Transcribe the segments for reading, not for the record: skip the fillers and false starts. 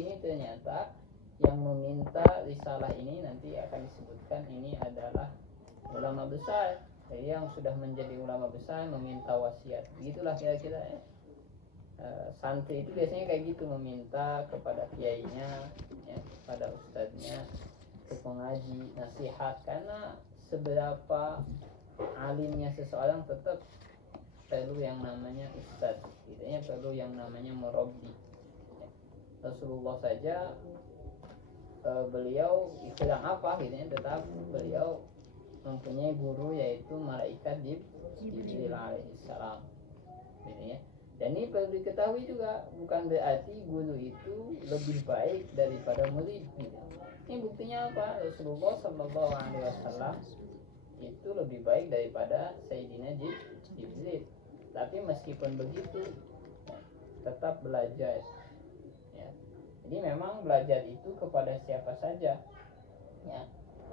ini ternyata yang meminta risalah ini nanti akan disebutkan ini adalah ulama besar. Jadi yang sudah menjadi ulama besar meminta wasiat. Begitulah kira-kira ya. Santri itu biasanya kayak gitu, meminta kepada kiainya, ya, kepada ustadznya, ke pengaji, nasihat. Karena seberapa alimnya seseorang tetap perlu yang namanya ustadz, gitu ya, perlu yang namanya murabbi. Ya. Rasulullah saja beliau sedang apa gitu ya, tetap beliau mempunyai guru yaitu malaikat Jibril alaihissalam, gitu ya. Dan ini perlu diketahui juga, bukan berarti guru itu lebih baik daripada murid. Gitu. Ini buktinya apa? Rasulullah Shallallahu Alaihi Wasallam itu lebih baik daripada Sayyidina Jibril. Tapi meskipun begitu, tetap belajar. Ya. Jadi memang belajar itu kepada siapa saja. Ya.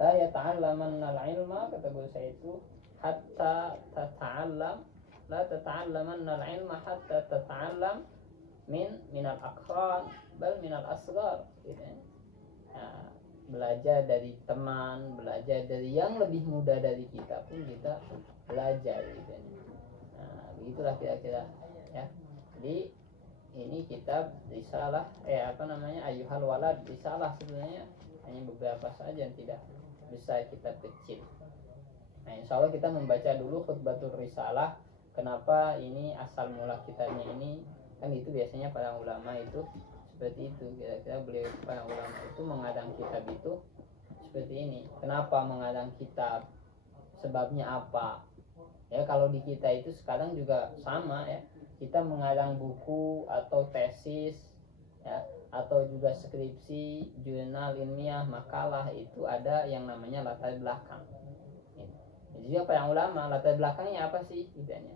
La yata'allamanna al-ilma, kata guru saya itu, hatta tata'allam. La tata'allamanna al-ilma hatta tata'allam minal aqran bal minal asghar, gitu ya. Nah, belajar dari teman, belajar dari yang lebih muda dari kita pun kita belajar, gitu ya. Nah, begitulah kira-kira ya. Jadi ini kitab risalah ayyuhal walad, risalah sebenarnya hanya beberapa saja yang tidak besar, kitab kecil. Nah, insya Allah kita membaca dulu khutbatul risalah. Kenapa ini asal mula kitabnya ini? Kan itu biasanya para ulama itu seperti itu. Kira-kira beliau para ulama itu mengadang kitab itu seperti ini. Kenapa mengadang kitab? Sebabnya apa? Ya, kalau di kita itu sekarang juga sama ya. Kita mengadang buku atau tesis ya, atau juga skripsi, jurnal ilmiah, makalah, itu ada yang namanya latar belakang. Jadi apa yang ulama, latar belakangnya apa sih bedanya?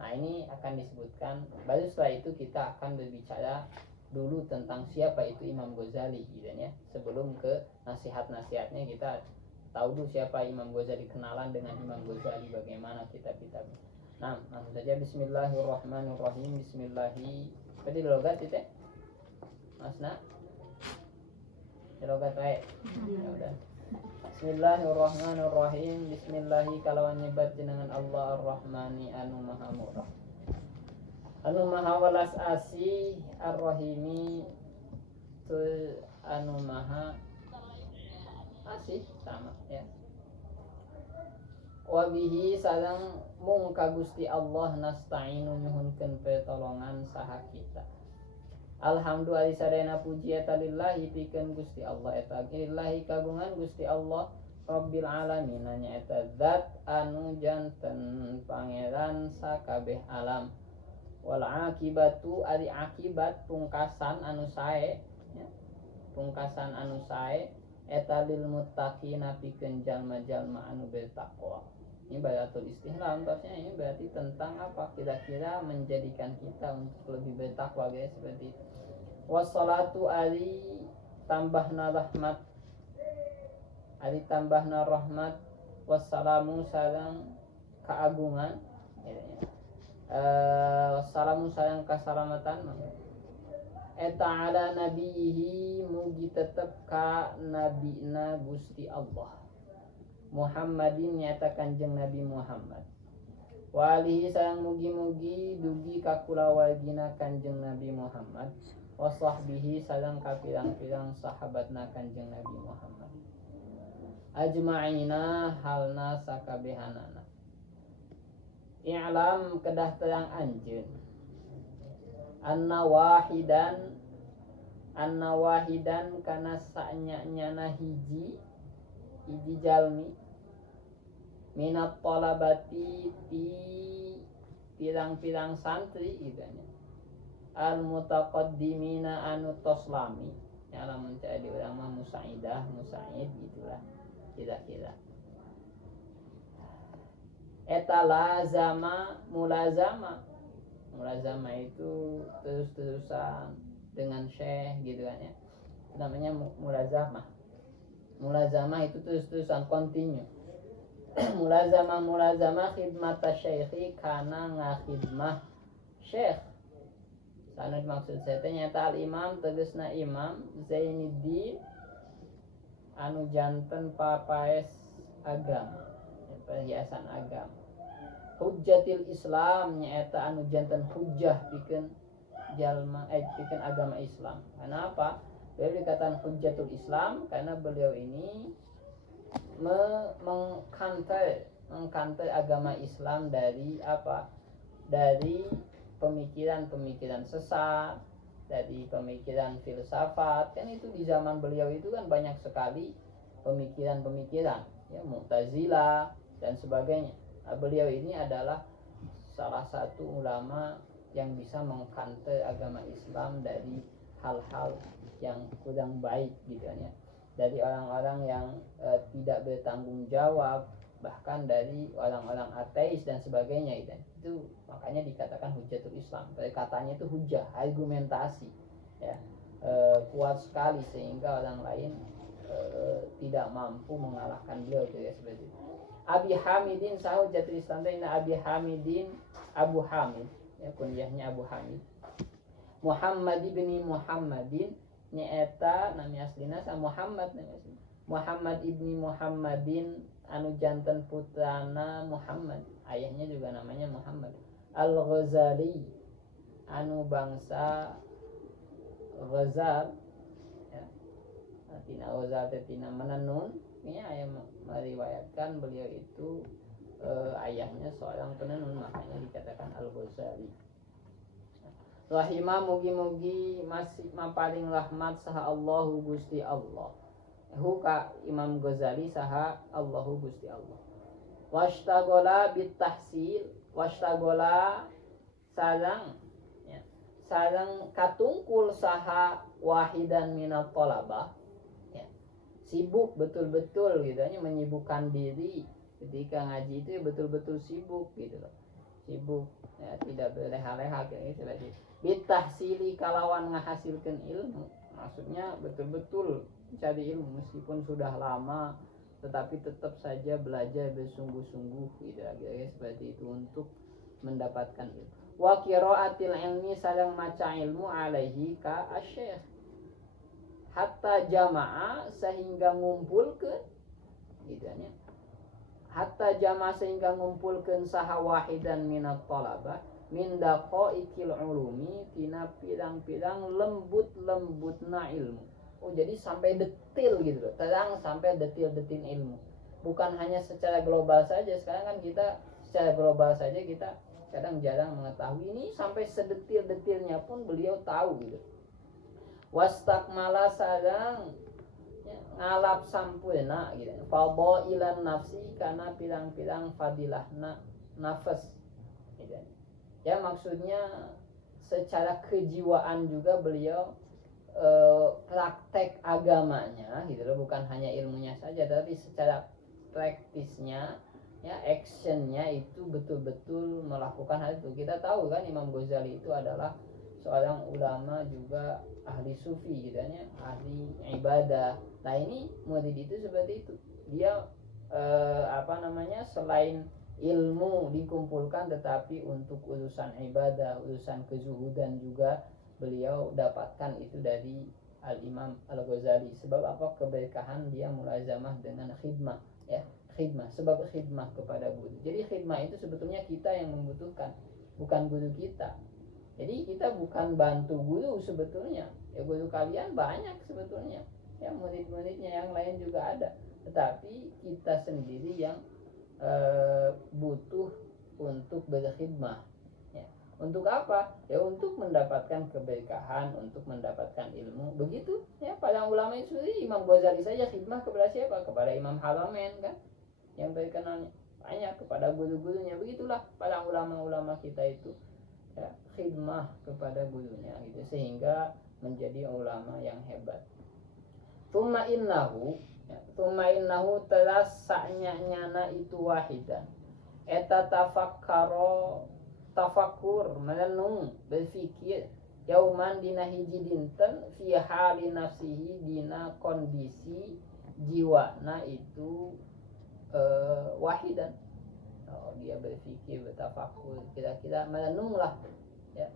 Nah, ini akan disebutkan. Baru setelah itu kita akan berbicara dulu tentang siapa itu Imam Ghazali, gitu ya. Sebelum ke nasihat-nasihatnya, kita tahu dulu siapa Imam Ghazali, kenalan dengan Imam Ghazali, bagaimana kitab-kitabnya. Nah, langsung saja bismillahirrahmanirrahim. Bismillahi. Tadi logat itu ya? Masna? Logat baik. Ya udah. Bismillahirrahmanirrahim. Bismillahi kalawan nyebat jenengan Allah ar-Rahmani anu maha murah, anu maha welas asih, ar-Rahimi tu anu maha asih sama ya. Wabihi sareng mung ka Gusti Allah nasta'inu nyuhunkeun pertolongan saha kita. Alhamdulillah sadayana puji eta lillahi pikeun Gusti Allah, eta lillahi kagungan Gusti Allah Rabbil alamin, nya eta zat anu janten pangeran sakabeh alam. Wal akibatu ari akibat pungkasan anu sae ya. Pungkasan anu sae eta lil muttaqina pikeun jalma-jalma anu bertakwa. Ini baratul istihlam, maksudnya ini berarti tentang apa? Kira-kira menjadikan kita untuk lebih bertakwa, guys, seperti itu. Wassalatu ali tambahna rahmat, ali tambahna rahmat, wassalamu sareng keagungan, wassalamu sareng kasalamatan, eta ala nabihi mugi tetep ka nabina Gusti Allah Muhammadin, nyata kanjeng Nabi Muhammad, walihi sayang mugi-mugi dugi kakulawagina kanjeng Nabi Muhammad, wasahbihi sayang kapirang-pirang sahabatna kanjeng Nabi Muhammad, ajma'ina halna sakabehanana. I'lam kedah terang anjeun anna wahidan kana sanya-nyana hiji jalmi minat talabati ti pirang-pirang santri idanya al mutaqaddimina anu toslami ya, lamun di urang mah musaid gitulah kira-kira. Eta mulazama itu terus-terusan dengan syekh gitu kan ya, namanya mulazamah itu terus-terusan continue. mulazamah khidmat syekhi kana ngakhidmah syekh Anu dimaksud saya teh nyata al imam tegasna imam Zainuddin anu janten papaes agama perhiasan agama. Hujjatil Islam nyaeta anu janten hujjah pikeun jalma pikeun agama Islam. Kenapa? Beliau dikatakan hujjatul Islam karena beliau ini mengkantai agama Islam dari apa? Dari pemikiran-pemikiran sesat, dari pemikiran filsafat. Kan itu di zaman beliau itu kan banyak sekali pemikiran-pemikiran, ya Mu'tazilah dan sebagainya. Nah, beliau ini adalah salah satu ulama yang bisa mengkantai agama Islam dari hal-hal yang kurang baik gitu ya. Dari orang-orang yang tidak bertanggung jawab, bahkan dari orang-orang ateis dan sebagainya gitu. Itu makanya dikatakan hujjatul Islam. Katanya itu hujah, argumentasi ya. Kuat sekali sehingga orang lain tidak mampu mengalahkan beliau gitu ya, seperti itu. Abi Hamidin sahut hujjatul Islam ini Abi Hamidin Abu Hamid ya, kunyahnya Abu Hamid Muhammad ibni Muhammadin nyaeta nami aslina sa Muhammad nami aslina Muhammad ibni Muhammadin anu janten putrana Muhammad, ayahnya juga namanya Muhammad. Al-Ghazali anu bangsa Ghazal ya. Tina Ghazal tina menenun ya, ayah meriwayatkan beliau itu ayahnya seorang penenun, makanya dikatakan Al-Ghazali. Rahimah mugi-mugi masih mapaling rahmat saha Allahu Gusti Allah. Huka Imam Ghazali saha Allahu Gusti Allah. Washtagola bitahsil, washtagola sareng ya, sareng katungkul saha wahidan minat tolabah ya. Sibuk betul-betul gitu hanya menyibukkan diri ketika ngaji itu ya, betul-betul sibuk gitu loh. Sibuk ya, tidak berleha-leha kayak gitu tadi. Bitahsili kalawan ngahasilkan ilmu, maksudnya betul-betul mencari ilmu meskipun sudah lama tetapi tetap saja belajar bersungguh-sungguh gitu akhirnya seperti itu untuk mendapatkan ilmu. Wa qiraatil ilmi sareng maca ilmu alaihi ka asy-syekh hatta jamaah sehingga ngumpulkeun gitu nya. Hatta jamaah sehingga ngumpulkeun saha wahidan minat talabah min daqaiqil ulumi tina pirang-pirang lembut-lembutna ilmu. Oh jadi sampai detil gitu loh, terang sampai detil-detil ilmu. Bukan hanya secara global saja, sekarang kan kita secara global saja kita kadang jarang mengetahui, ini sampai sedetil-detilnya pun beliau tahu gitu. Wastakmala sadang ya, ngalap sampurna gitu. Fadailan nafsi karena pirang-pirang fadilahna nafas gitu. Ya maksudnya secara kejiwaan juga beliau praktek agamanya gitu loh, bukan hanya ilmunya saja tapi secara praktisnya ya, actionnya itu betul-betul melakukan hal itu. Kita tahu kan Imam Ghazali itu adalah seorang ulama juga ahli sufi gitu ya, ahli ibadah. Nah ini murid itu seperti itu, dia selain ilmu dikumpulkan tetapi untuk urusan ibadah, urusan kezuhudan juga beliau dapatkan itu dari Al-Imam Al-Ghazali. Sebab apa? Keberkahan dia mulazamah dengan khidmah ya, khidmah, sebab khidmah kepada guru. Jadi khidmah itu sebetulnya kita yang membutuhkan, bukan guru kita. Jadi kita bukan bantu guru sebetulnya ya, guru kalian banyak sebetulnya ya, murid-muridnya yang lain juga ada, tetapi kita sendiri yang butuh untuk berkhidmah ya. Untuk apa? Ya untuk mendapatkan keberkahan, untuk mendapatkan ilmu. Begitu ya, para ulama itu sendiri. Imam Ghazali saja khidmah kepada siapa? Kepada Imam Haramain kan, yang terkenalnya banyak, kepada guru-gurunya. Begitulah para ulama-ulama kita itu ya, khidmah kepada gurunya gitu, sehingga menjadi ulama yang hebat. Tsumma innahu teras sa'nya itu wahidan eta tafakur merenung berfikir yauman dina hiji dinten fi hali nafsihi dina kondisi jiwana itu wahidan. Dia berfikir, bertafakur, kira-kira merenung lah ya,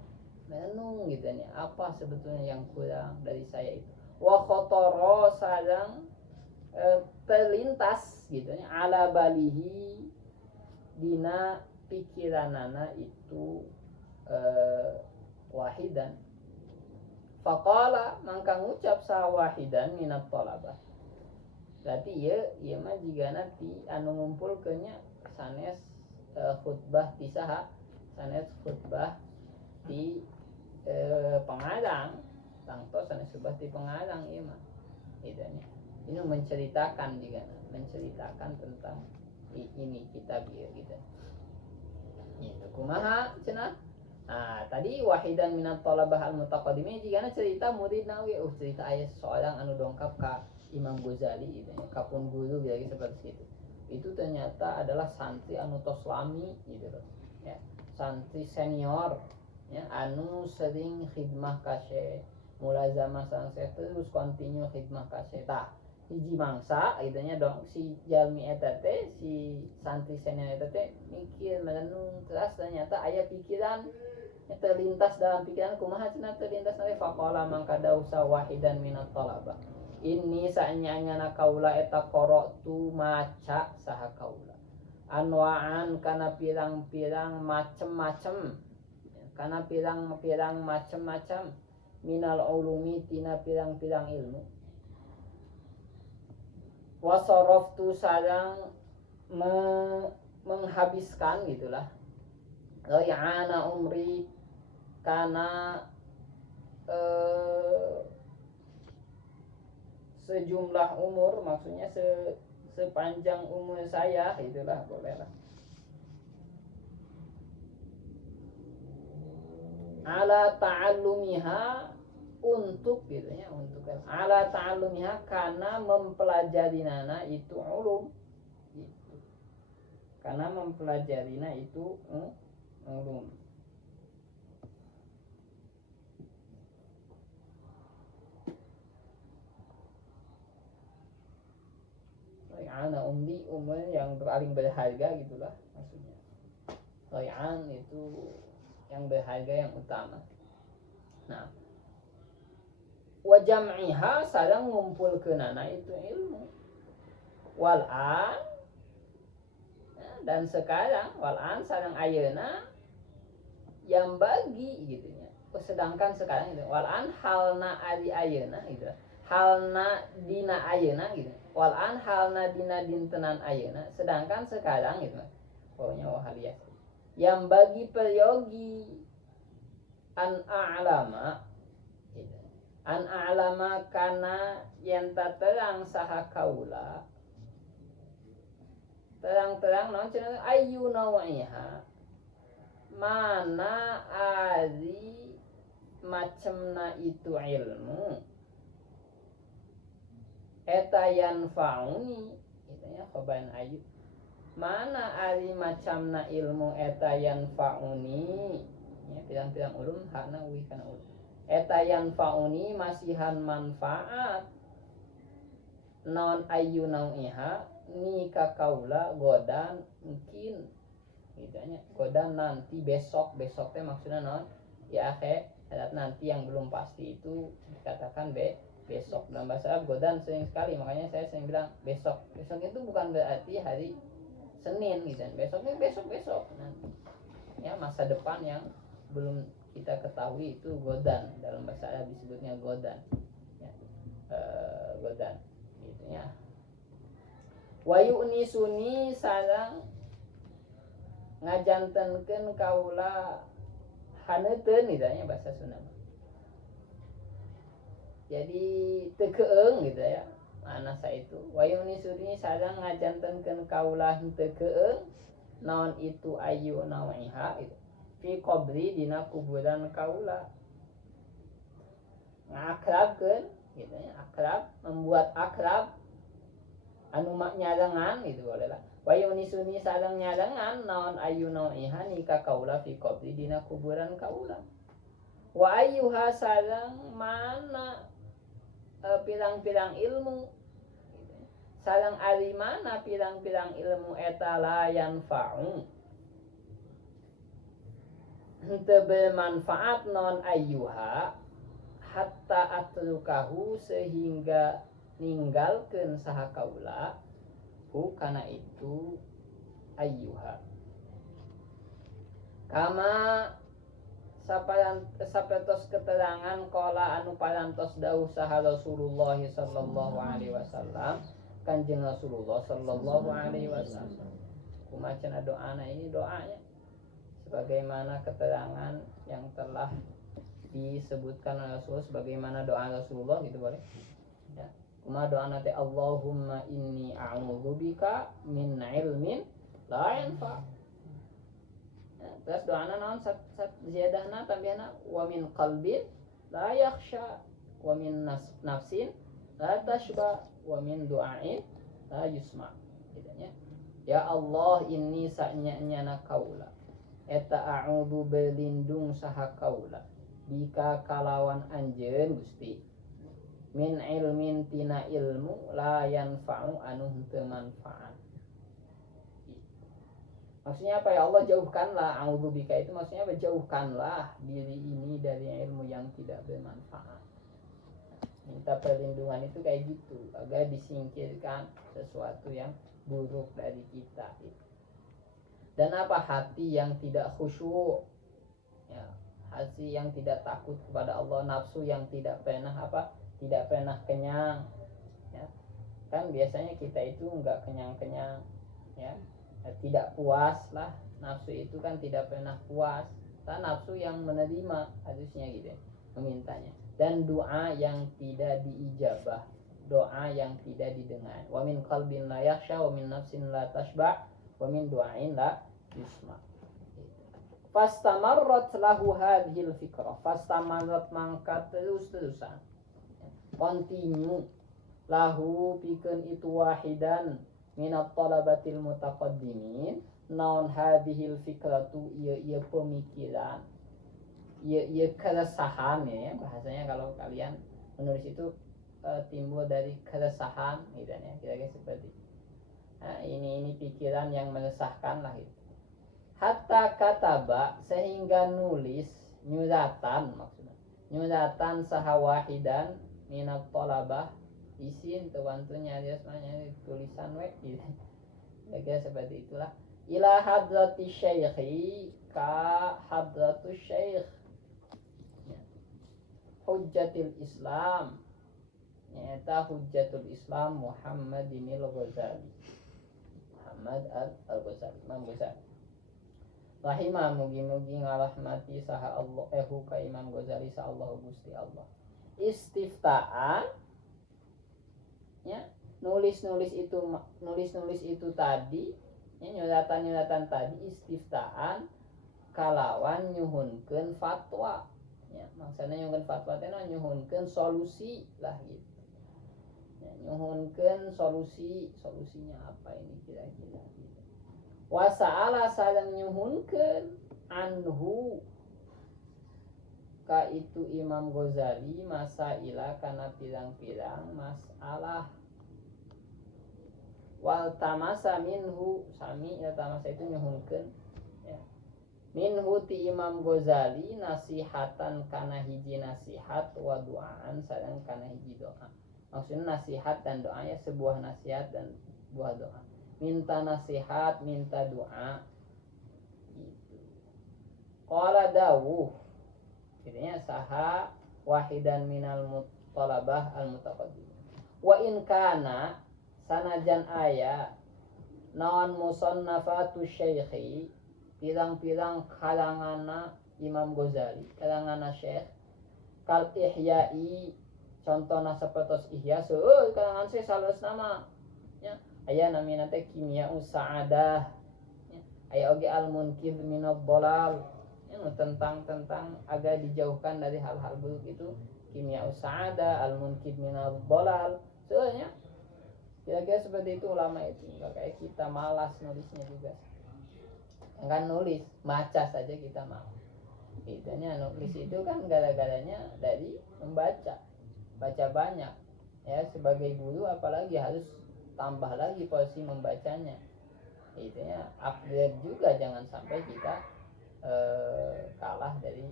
merenung gitu nya, apa sebetulnya yang kurang dari saya itu. Wa khotoro sareng terlintas gitu nya, ala balihi dina pikiranana itu wahidan. Faqala mangka ngucap sa wahidan minat talabah. Berarti ieu mah jigana ti anu ngumpulkeun nya sanes khutbah ti saha, sanes khutbah di pengarang, tangtos sanes khutbah di pengarang ieu mah. Idanya ini menceritakan juga, menceritakan tentang ini kitab ieu gitu. Itu kumaha cenah. Nah, tadi wahidan minat talabah al-mutaqaddimin jigana cerita murid nawi cerita aya seorang anu dongkap ka Imam Ghazali gitu ya, kapun guru gitu seperti itu. Itu ternyata adalah santri anu tos lami gitu loh. Ya, santri senior ya anu sering khidmah ka Syekh, mulazamah sang Syekh terus continue khidmah ka Syekh. Tah, hiji mangsa itunya dong si jalmi eta teh, si santri senior eta teh mikir merenung terus ternyata aya pikiran terlintas dalam pikiran kumaha cenah terlintas nanti faqala mangka dausa wahidan minat talabah. Ini saanyana kaula eta qara'tu maca saha kaula. Anwaan kana pirang-pirang macem-macem. Kana pirang-pirang macem-macem minal ulumi tina pirang-pirang ilmu. Wasaraftu sareng menghabiskan gitulah. Rayana umri karena sejumlah umur, maksudnya sepanjang umur saya itulah bolehlah. Ala ta'allumiha untuk gitu ya, untuk ala ta'allumiha karena mempelajarinana itu ulum gitu. Karena mempelajarina itu ulum. Ana umur yang paling berharga gitulah maksudnya. Ray'an itu yang berharga yang utama. Nah, wa jam'iha sareng ngumpulkeunana itu ilmu. Wal'an dan sekarang wal'an sareng ayeuna yang bagi gitu nya. Sedangkan sekarang itu wal'an halna ari ayeuna gitu. Halna dina ayeuna gitu. Wal'an halna dina dintenan ayeuna, sedangkan sekarang gitu. Pokoknya wahalias. Yang bagi peryogi an a'lama gitu. An a'lama kana yang terang saha kaula. Terang-terang naon cenah ayu nawiha. Mana ari macemna itu ilmu. Eta yanfa'uni itu ya khoban ayu. Mana ari macamna ilmu eta yanfa'uni ya pirang-pirang ulum harna uwi kana ulum. Eta yanfa'uni masihan manfaat non ayu nau'iha ni ka kaula godan mungkin gitu nya godan nanti besok teh maksudnya non ya akhirat nanti yang belum pasti itu dikatakan besok. Dalam bahasa Arab godan sering sekali, makanya saya sering bilang besok itu bukan berarti hari Senin gitu. Besoknya besok nanti ya, masa depan yang belum kita ketahui itu godan. Dalam bahasa Arab disebutnya godan ya, godan gitu ya. Wa yu'nisuni sareng ngajantenkeun kaula haneuteun gitu ya bahasa Sunda. Jadi tekeeng gitu ya mana sa itu wayuni suri sareng ngajantenkeun kaula henteu keeng naon itu ayu nawiha itu fi qabri dina kuburan kaula ngakrabkeun gitu ya, akrab membuat akrab anu mak nyarengan itu boleh lah. Wayuni suni sareng nyarengan naon ayu nawiha nika kaula fi qabri dina kuburan kaula. Wa ayyuha sareng mana pirang-pirang ilmu sareng ari mana pirang-pirang ilmu eta la yanfa'u henteu bermanfaat non ayyuha hatta atlukahu sehingga ninggalkeun saha kaula hu kana itu ayyuha kama sapetos keterangan qala anu parantos dawuh saha Rasulullah sallallahu alaihi wasallam Kanjeng Rasulullah sallallahu alaihi wasallam kumacana doana ini doanya sebagaimana keterangan yang telah disebutkan oleh Rasulullah sebagaimana doa Rasulullah gitu boleh ya kuma doana teh Allahumma inni a'udzubika min ilmin la yanfa ya, terus doana naon sat ziyadahna tambahna wa min qalbin la yakhsha wa min nafsin la tashba wa min du'ain la yusma gitu ya Allah inni sa'nya kaula eta a'udzu berlindung saha kaula bika kalawan anjeun Gusti min ilmin tina ilmu la yanfa'u anu henteu manfaat. Maksudnya apa ya Allah jauhkanlah a'udzu bika itu maksudnya apa jauhkanlah diri ini dari ilmu yang tidak bermanfaat. Minta perlindungan itu kayak gitu agar disingkirkan sesuatu yang buruk dari kita dan apa hati yang tidak khusyuk ya hati yang tidak takut kepada Allah nafsu yang tidak pernah kenyang ya kan biasanya kita itu enggak kenyang ya tidak puas lah nafsu itu kan tidak pernah puas kan nafsu yang menerima harusnya gitu ya, memintanya dan doa yang tidak diijabah doa yang tidak didengar wa min qalbin la yakhsha wa min nafsin la tashba wa min du'ain la yusma fastamarrat lahu hadhil fikrah fastamarrat mangka terus-terusan continue lahu pikeun itu wahidan minat talabatil mutaqaddimin naon hadhil fikratu ieu pemikiran ieu keresahan ya bahasanya kalau kalian menulis itu timbul dari keresahan gitu ya kira-kira seperti nah, ini pikiran yang meresahkan lah itu hatta kataba sehingga nulis nyuratan maksudnya nyuratan saha wahidan minat talabah isin tuantunya dia semuanya tulisan we gitu kira-kira seperti itulah ila hadrati syekhi ka hadratus syekh hujjatil Islam nyata hujjatul Islam Muhammad al-Ghazali Imam Ghazali rahimah mugi-mugi ngarahmati saha Allah ka Imam Ghazali sa Allah Gusti Allah istiftaan ya nulis itu tadi ya, nyuratan tadi istiftaan kalawan nyuhunkeun fatwa ya maksudnya nyuhunkeun fatwa teh nyuhunkeun solusi lah gitu ya, nyuhunkeun solusinya apa ini kira-kira gitu. Wasa'ala sadang nyuhunkeun anhu ka itu Imam Ghazali masailah kana pirang-pirang masalah wal tamasa minhu sami ya tamasa itu nyuhunkeun ya minhu ti Imam Ghazali nasihatan kana hiji nasihat wa duaan sareng kana hiji doa maksudnya nasihat dan doanya sebuah nasihat dan sebuah doa minta nasihat minta doa gitu qala dawuh intinya saha wahidan minal mutalabah al mutaqaddim wa in kana sanajan aya naon musannafatu syekhi pirang-pirang karanganna Imam Ghazali karanganna syekh kal ihya'i contohna sapertos ihya seueur karangan syekh salus nama ya aya namina teh kimia sa'adah ya aya oge al munkid minad dhalal tentang agar dijauhkan dari hal-hal buruk itu kimia sa'adah al munkid minad dhalal soalnya kira-kira seperti itu ulama itu enggak kayak kita malas nulisnya juga kan nulis baca saja kita mau itanya nulis itu kan gara-garanya dari membaca baca banyak ya sebagai guru apalagi harus tambah lagi porsi membacanya itanya upgrade juga jangan sampai kita kalah dari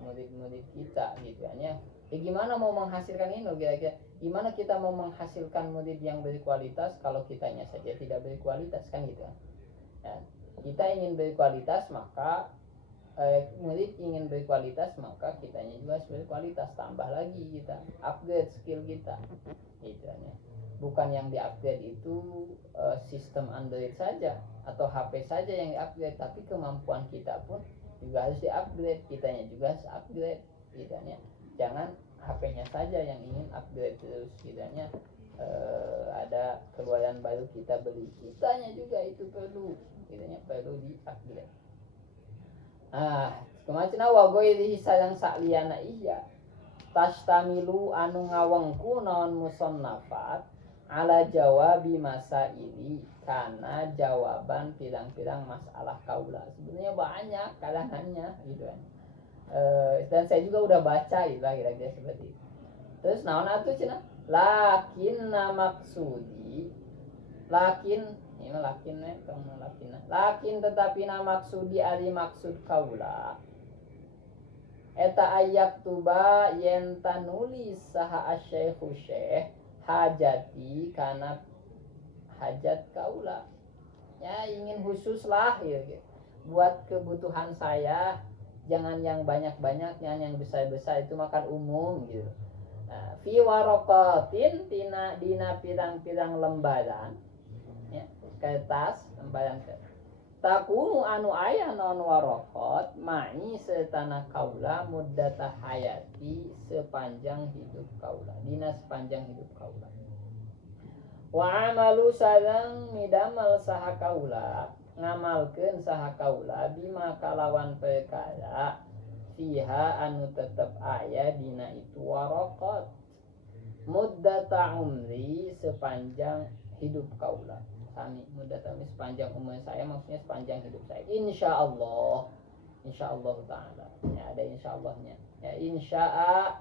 murid-murid kita gitu ya. Gimana mau menghasilkan ini kira-kira, gimana kita mau menghasilkan murid yang berkualitas kalau kitanya saja tidak berkualitas kan gitu ya. Kita ingin berkualitas maka murid ingin berkualitas maka kitanya juga harus berkualitas, tambah lagi kita upgrade skill kita gitu ya. Bukan yang di-upgrade itu sistem Android saja atau HP saja yang di-upgrade, tapi kemampuan kita pun juga harus di-upgrade, kitanya juga harus upgrade gitu ya. Jangan HP-nya saja yang ingin upgrade terus gitu ya. Ada keluaran baru kita beli, kitanya juga itu perlu gitu ya, perlu di-upgrade. Kemacina wagoiri sadang sakliyana iya tashtamilu anu ngawengku naon musannafat ala jawabi masaili karena jawaban pirang-pirang masalah kaula. Sebenarnya banyak kalangannya gitu kan. Dan saya juga udah baca gitu lah kira-kira seperti itu. Terus naon atuh cenah? Lakinna maksudi lakin ini lakin tetapi maksudi ari maksud kaula eta ayak tuba yen tanulis saha asyaikhu syekh hajati kana hajat kaula ya, ingin khusus lah gitu. Buat kebutuhan saya, jangan yang banyak-banyak, yang besar-besar itu makan umum gitu. Fi warokotin dina pirang-pirang lembaran ya, kertas lembaran kertas takunu anu aya non warokot mai setana kaula muddata hayati sepanjang hidup kaula, dina sepanjang hidup kaula. Wa amalu sareng midamal saha kaula ngamalkeun saha kaula bima kalawan perkara fiha anu tetep aya dina itu warokot muddata umri sepanjang hidup kaula. Sami muddata umri sepanjang umur saya, maksudnya sepanjang hidup saya. Insyaallah taala. Ya, ada insyaallah-nya. Ya, insya'a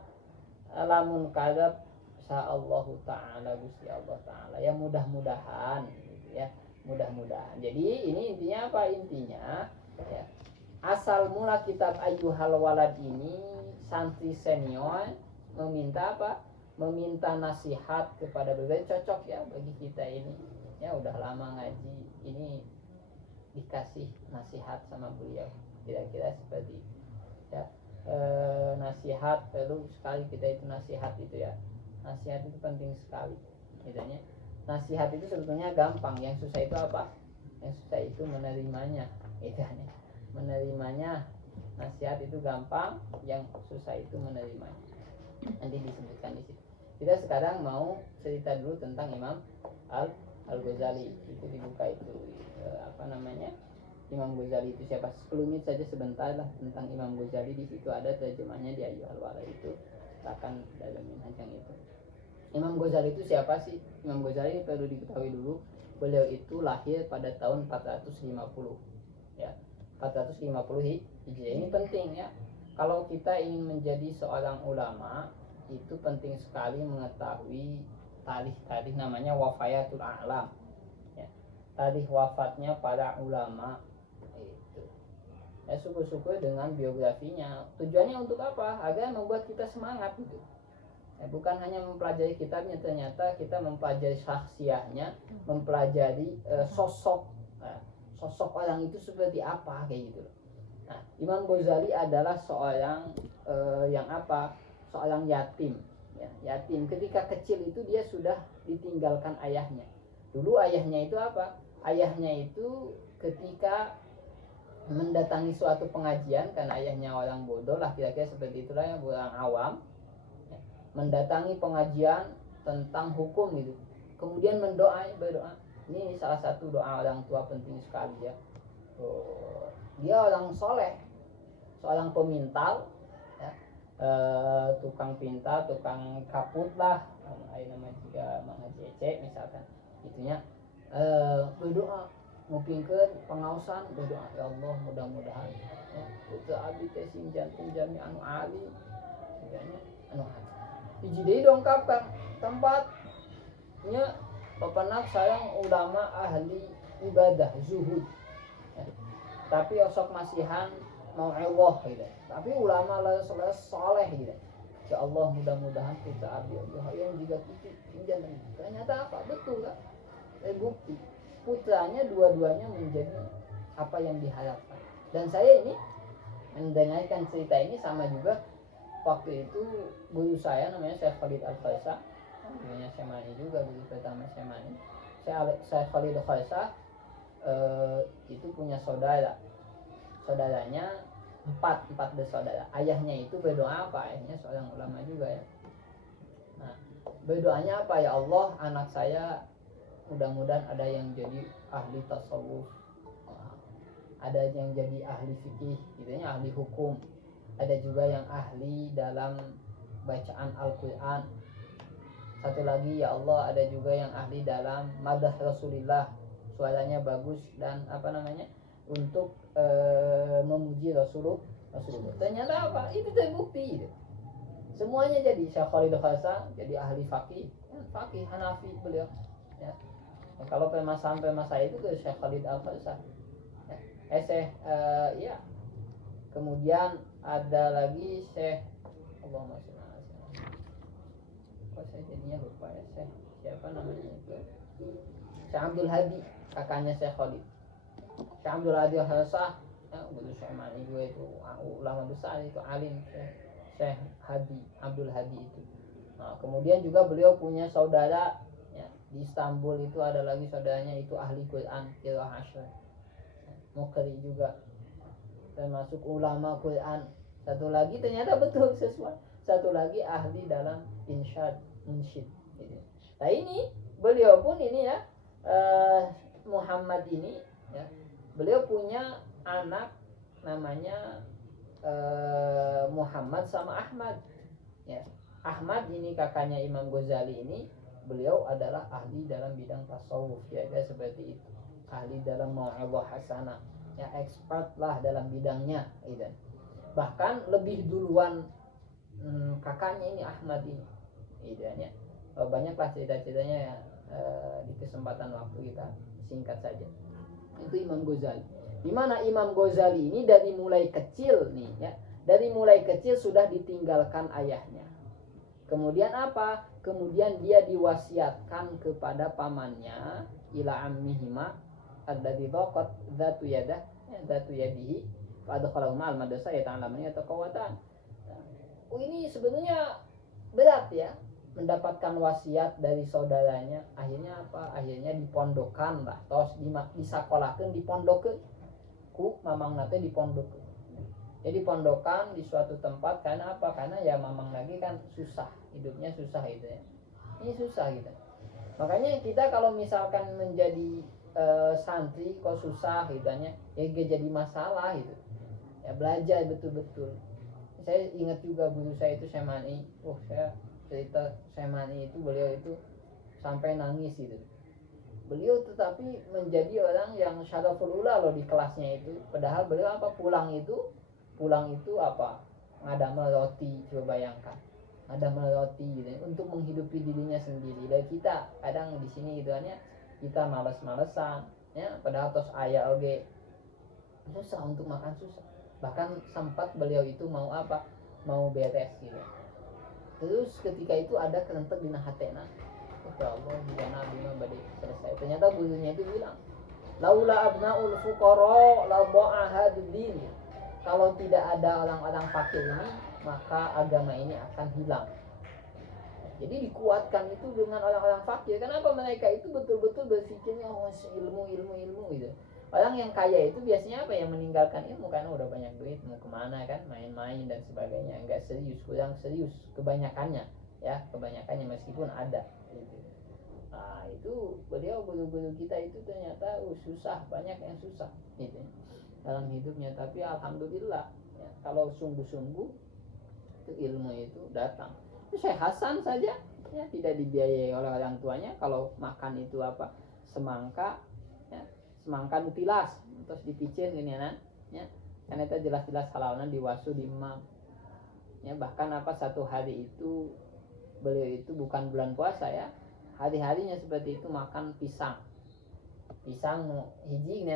lamun kadab sa'allahu ta'ala Gusti Allah taala. Ya mudah-mudahan gitu ya. Mudah-mudahan. Jadi ini intinya apa? Intinya ya, asal mula kitab Ayyuhal Walad ini santri senior meminta apa? Meminta nasihat kepada beliau. Cocok ya bagi kita ini. Ya udah lama ngaji, ini dikasih nasihat sama beliau. Kira-kira seperti itu. Ya. Nasihat perlu sekali kita itu nasihat itu ya. Nasihat itu penting sekali. Misalnya nasihat itu sebetulnya gampang, yang susah itu apa? Yang susah itu menerimanya. Misalnya menerimanya, nasihat itu gampang, yang susah itu menerimanya. Nanti disebutkan di situ. Kita sekarang mau cerita dulu tentang Imam Al-Ghazali. Itu dibuka itu Imam Ghazali itu siapa? 10 menit saja sebentar lah tentang Imam Ghazali. Di situ ada terjemahnya di Ayyuhal Walad itu, akan dalam minhaj yang itu. Imam Ghazali itu siapa sih? Imam Ghazali perlu diketahui dulu, beliau itu lahir pada tahun 450 ya, 450 Hijriah. Ini penting ya, kalau kita ingin menjadi seorang ulama itu penting sekali mengetahui tarikh namanya wafayatul a'lam ya, tarikh wafatnya para ulama itu ya, syukur-syukur dengan biografinya. Tujuannya untuk apa? Agar membuat kita semangat gitu ya, bukan hanya mempelajari kitabnya, ternyata kita mempelajari syakhsiahnya, mempelajari sosok orang itu seperti apa kayak gitu. Nah, Imam Ghazali adalah seorang yang apa? Seorang yatim. Ya, yatim. Ketika kecil itu dia sudah ditinggalkan ayahnya. Dulu ayahnya itu apa? Ayahnya itu ketika mendatangi suatu pengajian, karena ayahnya orang bodoh lah kira-kira seperti itulah ya, orang awam ya, mendatangi pengajian tentang hukum gitu, kemudian berdoa. Ini salah satu doa orang tua penting sekali ya. Dia orang soleh, seorang pemintal ya, tukang pinta, tukang kaput lah, namanya juga mengaji Ece misalkan itunya, berdoa ngupingkeun pengaosan, berdoa ya Allah mudah-mudahan ya, putra abdi teh sing jantung jami anu alim segala anu hati hiji deui dongkapkan tempatnya bapanak sayang ulama ahli ibadah zuhud ya. tapi osok masihan mau ewoh gitu. Tapi ulama soleh gitu. Ya Allah, mudah-mudahan kita abdi yang juga pinjam. Ternyata apa? Betul kan? Bukti putranya dua-duanya menjadi apa yang diharapkan. Dan saya ini mendengarkan cerita ini sama juga waktu itu guru saya namanya Syekh Khalid Al-Khalsa, gurunya Semani juga, guru pertama Semani. Syekh Khalid Al-Khalsa itu punya saudaranya empat bersaudara. Ayahnya itu berdoa apa? Ayahnya seorang ulama juga ya. Nah, berdoanya apa? Ya Allah, anak saya mudah-mudahan ada yang jadi ahli tasawuf, ada yang jadi ahli fikih, gitu ya, ahli hukum, ada juga yang ahli dalam bacaan Al-Quran. Satu lagi, ya Allah, ada juga yang ahli dalam madah Rasulullah, suaranya bagus dan untuk memuji Rasulullah. Ternyata apa? Itu terbukti gitu. Semuanya jadi. Syekh Khalid Khalsa jadi ahli fakih Hanafi beliau ya. Kalau permasalahan itu ke Syekh Khalid Al-Khalsa ya. Kemudian ada lagi Syekh, Allahumma sholli ala sayyidina. Kok saya jadinya lupa ya, Syekh siapa namanya itu? Syekh Abdul Hadi, kakaknya Syekh Khalid. Syekh Abdul Hadi Al-Khalsa guru Syekh Mani juga itu ulama besar, itu alim Syekh Abdul Hadi itu. Nah, kemudian juga beliau punya saudara ya, di Istanbul itu ada lagi saudaranya itu ahli Quran, Qiraah Ashr, Muqri juga, termasuk ulama Quran. Satu lagi ternyata betul sesuai, satu lagi ahli dalam insyid gitu. Nah ini beliau pun ini ya, Muhammad ini ya, beliau punya anak namanya Muhammad sama Ahmad ya. Ahmad ini kakaknya Imam Ghazali ini, beliau adalah ahli dalam bidang tasawuf ya, seperti itu, ahli dalam mau'izah hasanah ya, expert lah dalam bidangnya gitu. Bahkan lebih duluan kakaknya ini Ahmad ini gitu ya. Banyaklah cerita-ceritanya ya, di kesempatan waktu kita singkat saja. Itu Imam Ghazali. Dimana Imam Ghazali ini dari mulai kecil nih ya, dari mulai kecil sudah ditinggalkan ayahnya. Kemudian apa? Kemudian dia diwasiatkan kepada pamannya, ila ammihima alladzi dhaqat dzatu yadihi fa adkhalahu ma'al madrasah yata'allamani yataqawatan. Ini sebenarnya berat ya, mendapatkan wasiat dari saudaranya. Akhirnya apa? Akhirnya dipondokkan lah, tos disakolahkeun, dipondokkeun ku mamang nate, dipondokkeun. Jadi pondokan di suatu tempat. Karena apa? Karena ya mamang lagi kan susah, hidupnya susah gitu ya. Ini susah gitu. Makanya kita kalau misalkan menjadi santri kok susah gitu ya jadi masalah gitu. Ya belajar betul-betul. Saya ingat juga guru saya itu Semani. Saya cerita Semani itu, beliau itu sampai nangis gitu. Beliau tetapi menjadi orang yang syaraful ula loh di kelasnya itu. Padahal beliau apa, pulang itu apa, ngadamel roti, coba bayangkan, ngadamel roti gitu untuk menghidupi dirinya sendiri. Dan kita kadang di sini gitu kan ya, kita males-malesan ya, padahal tos aya oge susah untuk makan, susah. Bahkan sempat beliau itu mau beres gitu. Terus ketika itu ada kerentek dina hatena, ya Allah, jika Nabi mah bade selesai. Ternyata gurunya itu bilang, laula abnaul fuqara la dha'a hadzal din. Kalau tidak ada orang-orang fakir ini, maka agama ini akan hilang. Jadi dikuatkan itu dengan orang-orang fakir. Kenapa? Mereka itu betul-betul berpikirnya ilmu gitu. Orang yang kaya itu biasanya apa, yang meninggalkan ilmu karena udah banyak duit, mau kemana kan, main-main dan sebagainya, enggak serius, kurang serius kebanyakannya ya, meskipun ada gitu. Nah itu beliau, guru-guru kita itu ternyata susah, banyak yang susah gitu dalam hidupnya. Tapi alhamdulillah ya, kalau sungguh-sungguh itu ilmu itu datang. Syekh Hasan saja ya, tidak dibiayai oleh orang tuanya. Kalau makan itu apa, semangka ya, semangka nutilas terus dipicin gini ya, karena itu jelas-jelas halalnya diwasu di imam ya. Bahkan apa, satu hari itu beliau itu bukan bulan puasa ya, hari-harinya seperti itu makan pisang hiji gini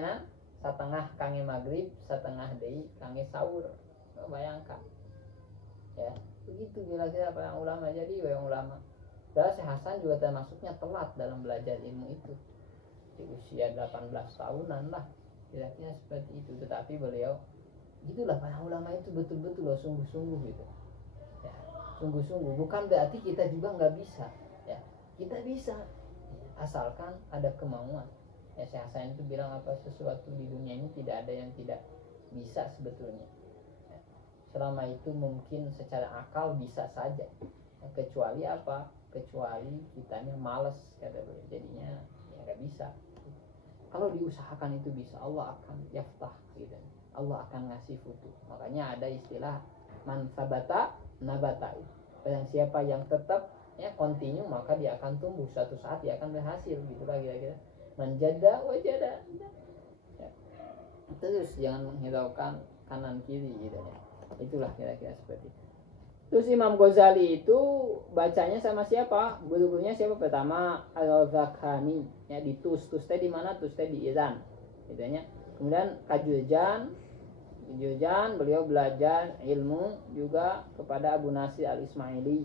setengah kange maghrib, setengah deui kange sahur. Bayangkan. Ya, begitu kira-kira para ulama. Jadi yang ulama. Dan Syekh Hasan juga termasuknya telat dalam belajar ilmu itu. Di usia 18 tahunan lah. Kira-kira seperti itu. Tetapi beliau gitulah para ulama itu betul-betul loh sungguh-sungguh gitu. Ya, sungguh-sungguh. Bukan berarti kita juga nggak bisa. Ya, kita bisa. Asalkan ada kemauan. Ya, Syekh Hasan itu bilang apa sesuatu di dunia ini tidak ada yang tidak bisa sebetulnya. Selama itu mungkin secara akal bisa saja, kecuali apa? Kecuali kitanya malas kata beliau, jadinya ya nggak bisa. Kalau diusahakan itu bisa, Allah akan yaftah gitu, Allah akan ngasih futuh. Makanya ada istilah man sabata nabata. Barang siapa yang tetap ya continue maka dia akan tumbuh, suatu saat dia akan berhasil gitu lah kira-kira. Manjada wajada ya. Terus jangan menghiraukan kanan kiri gitu ya. Itulah kira-kira seperti itu. Terus Imam Ghazali itu bacanya sama siapa? Guru-gurunya siapa? Pertama Al-Zakhani ya, di Tus teh di mana? Tus teh di Iran gitu ya. Kemudian Kajurjan beliau belajar ilmu juga kepada Abu Nasir Al-Ismaili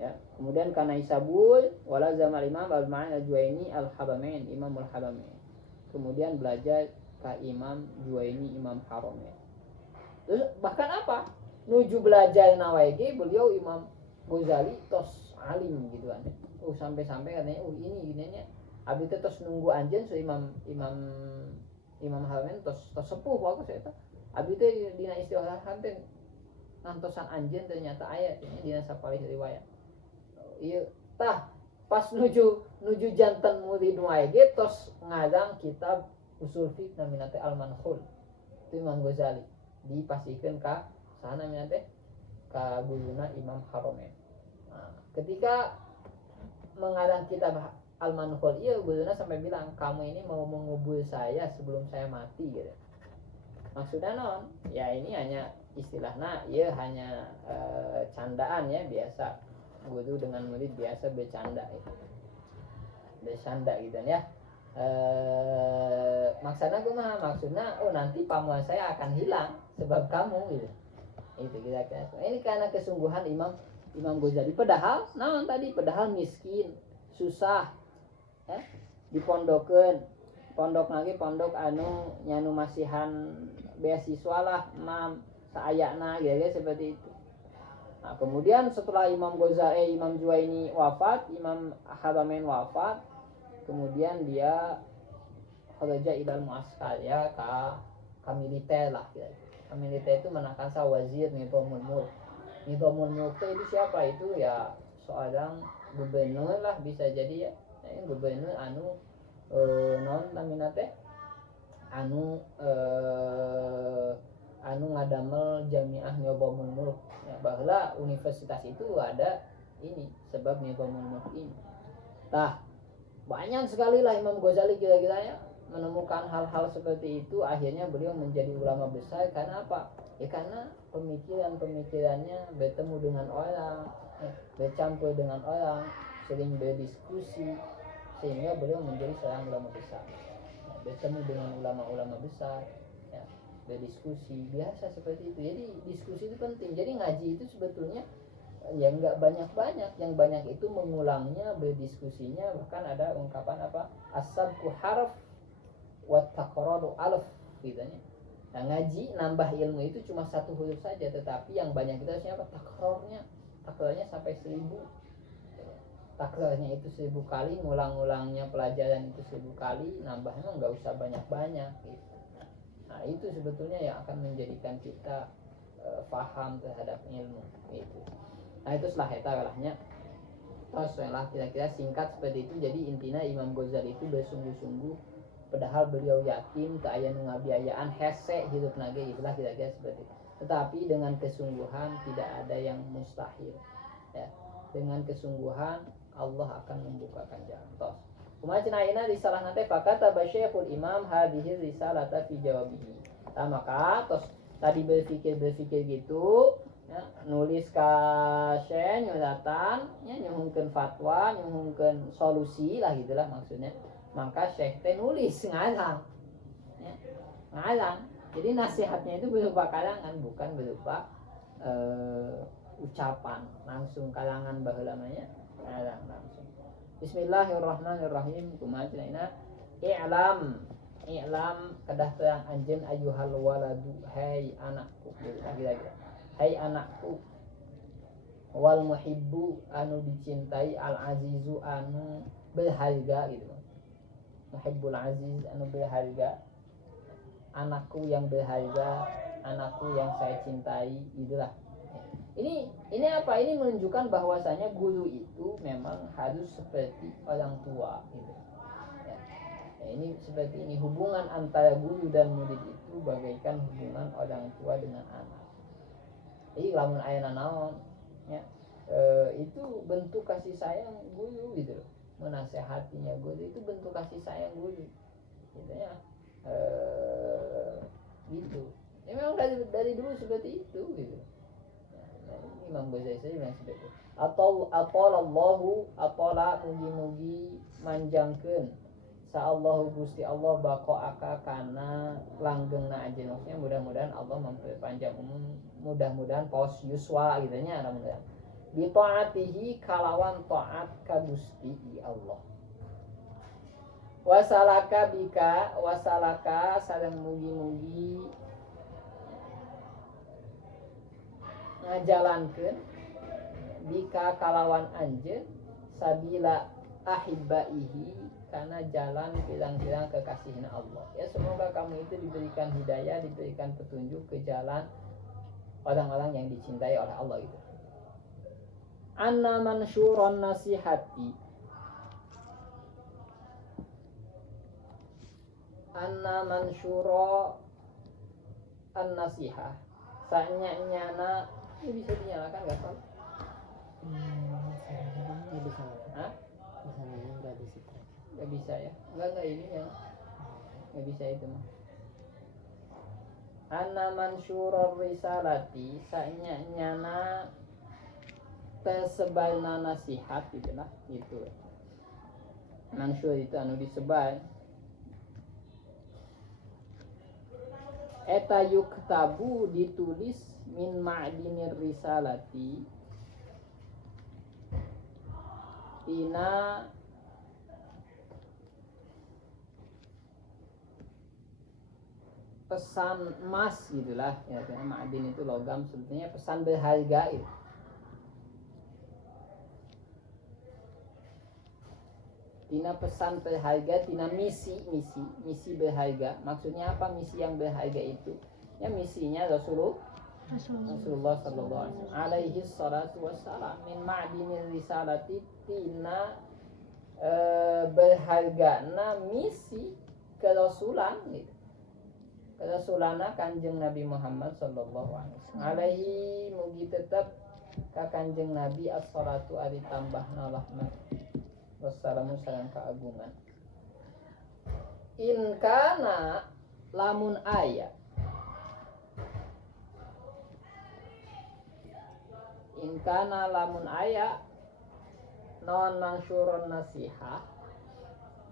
ya. Kemudian Kanaisabul wala zamal Imam Al-Ma'in Al-Juwaini Al-Habamain Imam Al-Habamain. Kemudian belajar ke Imam Juwaini Imam Haramain. Terus bahkan apa? Nuju belajar nawaiki beliau Imam Ghazali tos alim gitu kan. Sampai-sampai katanya ini gininya abi teh tos nunggu anjeun so Imam Haramain tos sepuh aku saya teh. Abi teh dina istirahat teh ngantosan anjeun ternyata aya dina sapalih riwayat. Ieu tah pas nuju janten murid wae tos ngadang kitab usul fiqh namina teh Al-Manhul. Itu Imam Ghazali dipasihkan ke sana teh ke guruna Imam Haramain. Nah, ketika mengarang kitab Al-Manhul iya guruna sampai bilang kamu ini mau mengubur saya sebelum saya mati gitu. Maksudnya non ya ini hanya istilahnya ya hanya candaan ya, biasa guru dengan murid biasa bercanda gitu ya. Maksudnya gimana? Maksudnya nanti pamuan saya akan hilang sebab kamu gitu. Itu kira-kira. Ini karena kesungguhan Imam Ghazali. Padahal miskin, susah. Dipondokeun. Pondok anu nyanu masihan beasiswa lah mam saayana gitu seperti itu. Nah, kemudian setelah Imam Juwaini wafat, Imam Haramain wafat, kemudian dia kharaja ilal muaskar ya ke militer lah gitu. Militer itu menakansa wazir Nizamul Mulk. Nizamul Mulk itu siapa? Itu ya seorang gubernur lah bisa jadi ya. Ini gubernur anu non namina teh anu ngadamel Jamiah Nizamul Mulk. Ya, bahwa universitas itu ada ini sebab Nizamul Mulk ini. Tah banyak sekali lah Imam Ghazali kira-kira ya menemukan hal-hal seperti itu. Akhirnya beliau menjadi ulama besar karena apa? Ya karena pemikirannya bertemu dengan orang, bercampur dengan orang, sering berdiskusi, sehingga beliau menjadi seorang ulama besar. Bertemu dengan ulama-ulama besar, ya, berdiskusi biasa seperti itu. Jadi diskusi itu penting. Jadi ngaji itu sebetulnya ya nggak banyak-banyak, yang banyak itu mengulangnya, berdiskusinya. Bahkan ada ungkapan apa? As-sabqu harf wa taqradu alf gitu ya. Nah, ngaji nambah ilmu itu cuma satu huruf saja, tetapi yang banyak itu harusnya apa? Takrornya sampai 1000. Takrornya itu 1000 kali, ngulang-ulangnya pelajaran itu 1000 kali, nambahnya nggak usah banyak-banyak gitu. Nah, itu sebetulnya yang akan menjadikan kita paham terhadap ilmu itu. Nah, itu setelah eta kalahnya. Terus lah kira-kira singkat seperti itu. Jadi intinya Imam Ghazali itu bersungguh-sungguh, padahal beliau yakin ke aya nu ngabiayaan hese hidup nage itulah kira-kira seperti itu. Tetapi dengan kesungguhan tidak ada yang mustahil. Ya, dengan kesungguhan Allah akan membukakan jalan. Tos. Kumaha cenah ayeuna risalah nate fakata Syekhul Imam hadhihi risalata fi jawabihi. Nah, maka tos tadi berpikir gitu ya, nulis ka Syekh nyuratan ya, nyuhungkeun fatwa, nyuhungkeun solusi lah gitulah maksudnya. Maka Syekh teh nulis ngarang ya. ngalang. Jadi nasihatnya itu berupa kalangan, bukan berupa ucapan langsung kalangan baheula namanya ngalang langsung. Bismillahirrahmanirrahim. Kumaha cenah i'lam kedah terang anjeun ayyuhal waladu hai anakku lagi hai anakku wal muhibbu anu dicintai al azizu anu berharga gitu. Muhibbul aziz anu berharga, anakku yang berharga, anakku yang saya cintai, itulah. Ini apa? Ini menunjukkan bahwasanya guru itu memang harus seperti orang tua gitu. Ya, ini seperti ini, hubungan antara guru dan murid itu bagaikan hubungan orang tua dengan anak. Jadi lamun aya naon ya, itu bentuk kasih sayang guru gitu loh. Menasehatinya guru itu bentuk kasih sayang guru gitu ya. Gitu ya, memang dari dulu seperti itu gitu. Nah, Imam Ghazali bilang seperti itu. Atau Allahu atola mugi-mugi manjangkeun sa'allahu Gusti Allah baqa'aka kana langgengna ajenosnya, mudah-mudahan Allah memperpanjang umum, mudah-mudahan paus yuswa gitu nya, mudah-mudahan bi taatihi kalawan taat ka Gusti Allah. Wasalaka bika wasalaka sareng mugi-mugi ngajalankeun bika kalawan anjeun sabila ahibbaihi karena jalan bilang-bilang kekasihna Allah. Ya, semoga kamu itu diberikan hidayah, diberikan petunjuk ke jalan orang-orang yang dicintai oleh Allah itu. Anna mansyuron nasihati, anna mansyuro an-nasihah, sanya-nyana ini bisa dinyalakan nggak Pak? Bisa. Hah? Misalnya nggak ada sitra. Nggak bisa ya? Nggak ini ya. Nggak bisa itu mah. Anna mansyuror risalati, sanya-nyana tersebarna nasihat itulah itu. Mansyur itu anu disebar. Eta yuktabu ditulis min ma'dinir risalati tina pesan emas gitulah ya, ma'din itu logam, sebetulnya pesan berharga itu. Tina pesan berharga, tina misi berharga. Maksudnya apa misi yang berharga itu? Ya misinya Rasulullah sallallahu alaihi salatu wassalam min ma'dinir risalati tina berhargana misi kerasulan gitu. Kerasulana Kanjeng Nabi Muhammad sallallahu alaihi wasallam. Alaihi mugi tetep ka Kanjeng Nabi as-salatu ari tambahna rahmat. Wassalamu salam keagungan. In kana lamun aya, in kana lamun aya non mansyurun nasihah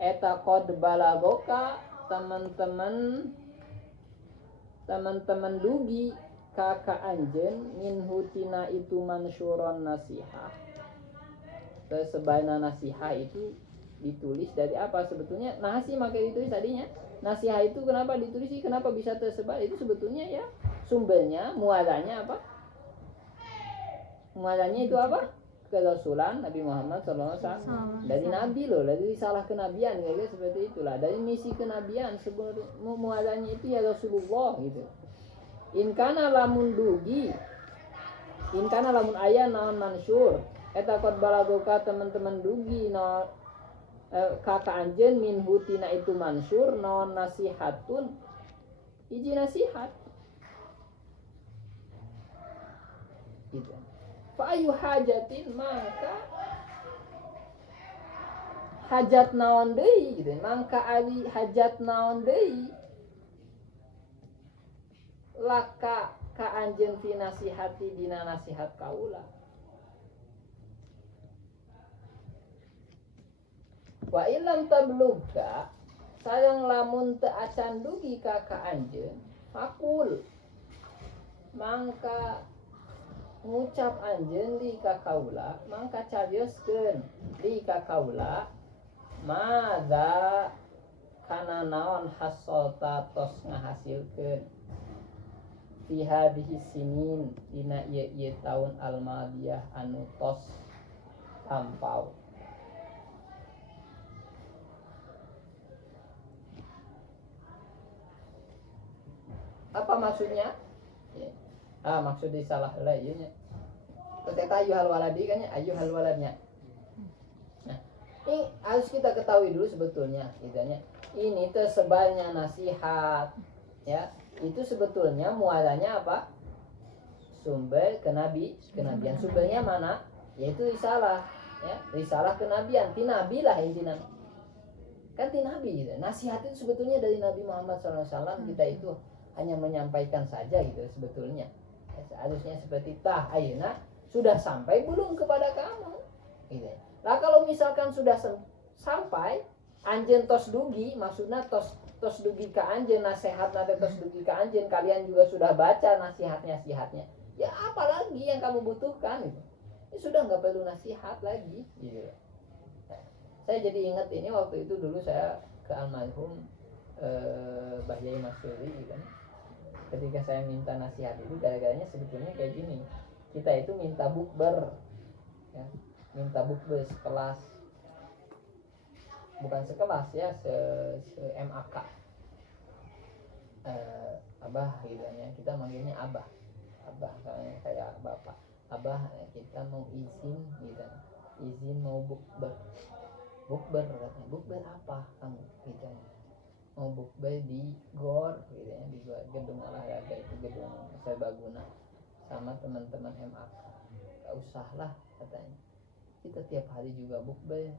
eta qad balagoka teman-teman dugi ka anjeun min hutina itu mansyurun nasihah. Sebaiknya nasihat itu ditulis dari apa sebetulnya? Nasi makanya ditulis tadinya. Nasihat itu kenapa ditulis sih? Kenapa bisa tersebar? Itu sebetulnya ya sumbernya, muadanya apa? Muadanya itu apa? Kerasulan Nabi Muhammad SAW dari Nabi loh, dari risalah kenabian kayak seperti itulah. Dari misi kenabian sebelum muadanya itu ya Rasulullah gitu. Inkana lamun dugi, inkana lamun ayah naon mansyur. Eta qad balagoka teman-teman dugi no kakak anjeun min hutina itu mansur non nasihatun hiji nasihat gitu. Fa ayu hajatin mangka hajat naon deui gitu. Mangka ari hajat naon deui laka ka anjeun fi nasihati dina nasihat kaula. Wa illam tablugka sayang lamun teu acan dugi ka anjeun fakul mangka ngucap anjeun li ka kaula mangka carioskeun li ka kaula madza kana naon hasolta tos ngahasilkeun fi hadhihi sinin dina ieu taun almadiyah anu tos lampau. Apa maksudnya? Ya. Maksudnya salah lah ieu nya. Kata ayyuhal waladi kan ya, ayyuhal waladnya. Nah, ini harus kita ketahui dulu sebetulnya idanya. Ini tersebarnya nasihat ya. Itu sebetulnya mualanya apa? Sumber kenabian. Sumbernya mana? Yaitu risalah ya. Risalah kenabian, ti nabi lah intinya. Kan ti nabi gitu. Nasihat itu sebetulnya dari Nabi Muhammad SAW. Kita itu hanya menyampaikan saja gitu sebetulnya. Harusnya seperti ayeuna sudah sampai belum kepada kamu gitu. Nah kalau misalkan sudah sampai anjeun tos dugi, maksudnya tos dugi ka anjeun, nasihat nate tos dugi ka anjeun, kalian juga sudah baca nasihatnya. Ya apalagi yang kamu butuhkan gitu. Ya sudah nggak perlu nasihat lagi gitu. Nah, saya jadi ingat ini waktu itu dulu saya ke almarhum Mbah Yai Masuri gitu kan. Ketika saya minta nasihat itu gara-garanya sebetulnya kayak gini, kita itu minta bukber ya, minta bukber sekelas, bukan sekelas ya, se MAK abah gitu ya, kita manggilnya abah kayak bapak abah, kita mau izin gitu, izin mau bukber katanya. Bukber apa kamu gitu ya, mau bukber di GOR gitu ya, di gedung olahraga itu, gedung serbaguna sama teman-teman MAK. Gak usah lah katanya, kita tiap hari juga bukber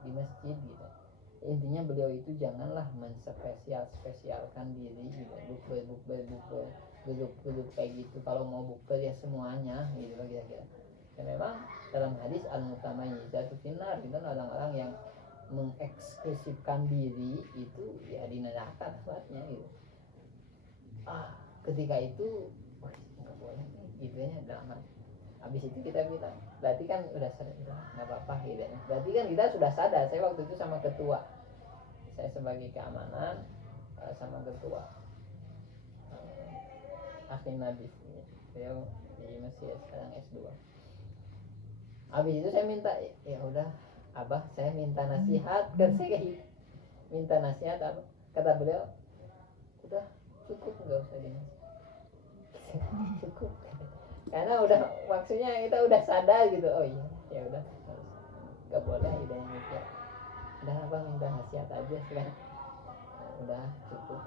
di masjid gitu. Intinya beliau itu janganlah menspesialkan diri gitu, bukber duduk kayak gitu. Kalau mau bukber ya semuanya gitu kira-kira. Ya memang dalam hadis al-mutamayyizatu finnar itu orang-orang yang mengeksklusifkan diri itu ya di neraka tempatnya gitu. Ketika itu nggak boleh gitu ya dalam. Habis itu kita bilang berarti kan udah sadar, nggak apa-apa gitu ya. Berarti kan kita sudah sadar. Saya waktu itu sama ketua, saya sebagai keamanan sama ketua akhir Nabi, beliau di Mesir sekarang S2. Habis itu saya minta, ya udah abah saya minta nasihat kan, saya minta nasihat apa, kata beliau udah cukup, nggak usah dinasihat cukup, karena udah maksudnya kita udah sadar gitu. Oh iya ya udah nggak boleh idenya gitu, udah abah minta nasihat aja sekarang, udah cukup.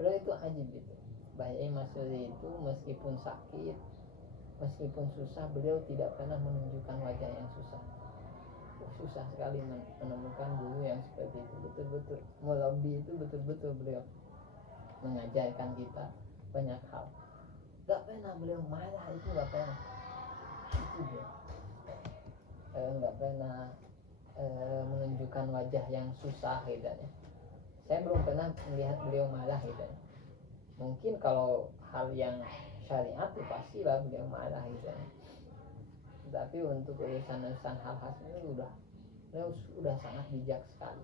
Beliau itu ajib gitu. Mbah Yai Masuri itu meskipun sakit, meskipun susah, beliau tidak pernah menunjukkan wajah yang susah. Susah sekali menemukan guru yang seperti itu. Betul-betul murabbi itu betul-betul beliau mengajarkan kita banyak hal. Gak pernah beliau marah, itu gak pernah. Itu dia. Gak pernah menunjukkan wajah yang susah gitu ya. Saya belum pernah melihat beliau marah gitu. Mungkin kalau hal yang syariat itu pastilah beliau marah gitu. Tapi untuk urusan hal-hal ini udah sangat bijak sekali.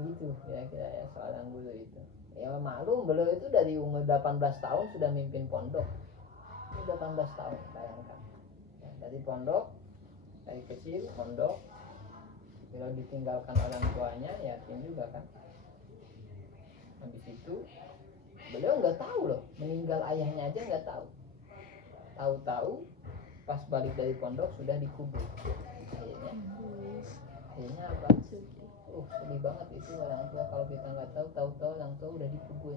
Gitu kira-kira ya seorang guru itu. Ya maklum beliau itu dari umur 18 tahun sudah mimpin pondok. 18 tahun bayangkan. Ya, dari pondok, dari kecil pondok, beliau ditinggalkan orang tuanya, yatim juga kan. Habis itu beliau nggak tahu loh, meninggal ayahnya aja nggak tahu. Tahu-tahu pas balik dari pondok sudah dikubur. Akhirnya apa? Sedih banget itu orang tua kalau kita nggak tahu orang tua udah dikubur.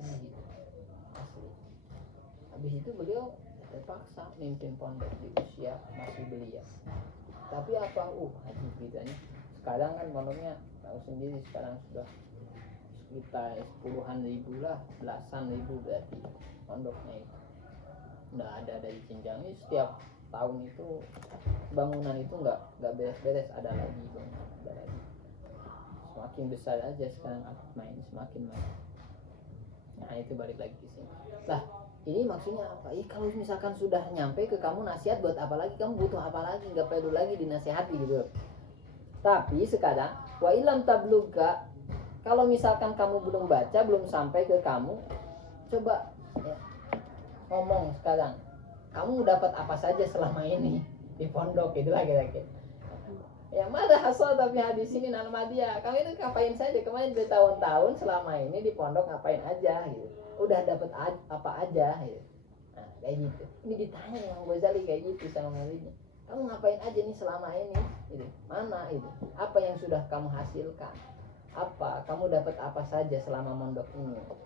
Sedih itu. Asli. Habis itu beliau terpaksa mimpin pondok di usia masih belia. Tapi apa? Haji bedanya. Sekarang kan pondoknya tahu sendiri, sekarang sudah sekitar puluhan ribu lah, belasan ribu berarti pondoknya itu. Nggak ada dari Cinjang ini, setiap tahun itu bangunan itu nggak beres-beres, ada lagi bangunan, ada lagi. semakin besar aja sekarang main, semakin main. Nah itu balik lagi ke sini. Lah ini maksudnya apa? Kalau misalkan sudah nyampe ke kamu nasihat, buat apa lagi? Kamu butuh apa lagi? Nggak perlu lagi dinasihati gitu. Tapi sekarang wa ilam tabluga, kalau misalkan kamu belum baca, belum sampai ke kamu, coba ya, ngomong sekarang. Kamu dapat apa saja selama ini di pondok, itu lagi. Ya mana hasal tapi hadis ini Almadiyah. Kamu itu ngapain saja kemarin bertahun-tahun selama ini di pondok, ngapain aja gitu. Udah dapat apa aja gitu. Nah, kayak gitu. Ini ditanya Imam Ghazali kayak gitu sama muridnya. Kamu ngapain aja nih selama ini? Gitu. Mana itu? Apa yang sudah kamu hasilkan? Apa? Kamu dapat apa saja selama mondok ini? Gitu.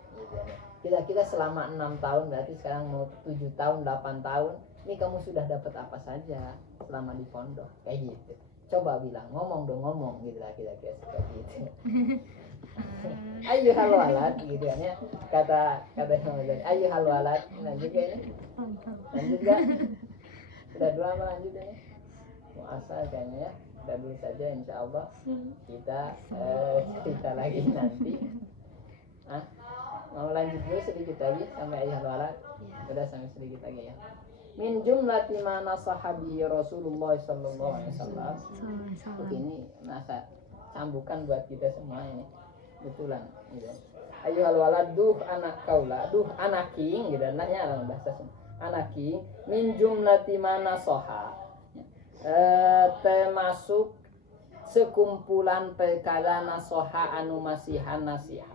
Kira-kira selama 6 tahun, berarti sekarang mau 7 tahun, 8 tahun. Ini kamu sudah dapat apa saja selama di pondok? Kayak gitu. Coba bilang, ngomong dong, ngomong gitu lah, kira-kira seperti itu. Ayyuhal walad gitu kan ya, kata ayyuhal walad. Lanjut gak ini? Lanjut gak? Sudah dua apa lanjut ini? Muasal kayaknya ya. Kita dulu saja, insya Allah kita cerita lagi nanti. Mau lanjut dulu sedikit lagi sampai ayyuhal walad. Sudah sampai sedikit lagi ya. Min jumlati ma nasahabi Rasulullah sallallahu alaihi wasallam. Ini masa sambukan buat kita semua ini. Betulan gitu. Ayyuhal walad, duh anak kaula, duh anaking gitu, anaknya dalam bahasa anaking min jumlati ma nasaha. Termasuk sekumpulan perkara nasaha anu masihan nasihat.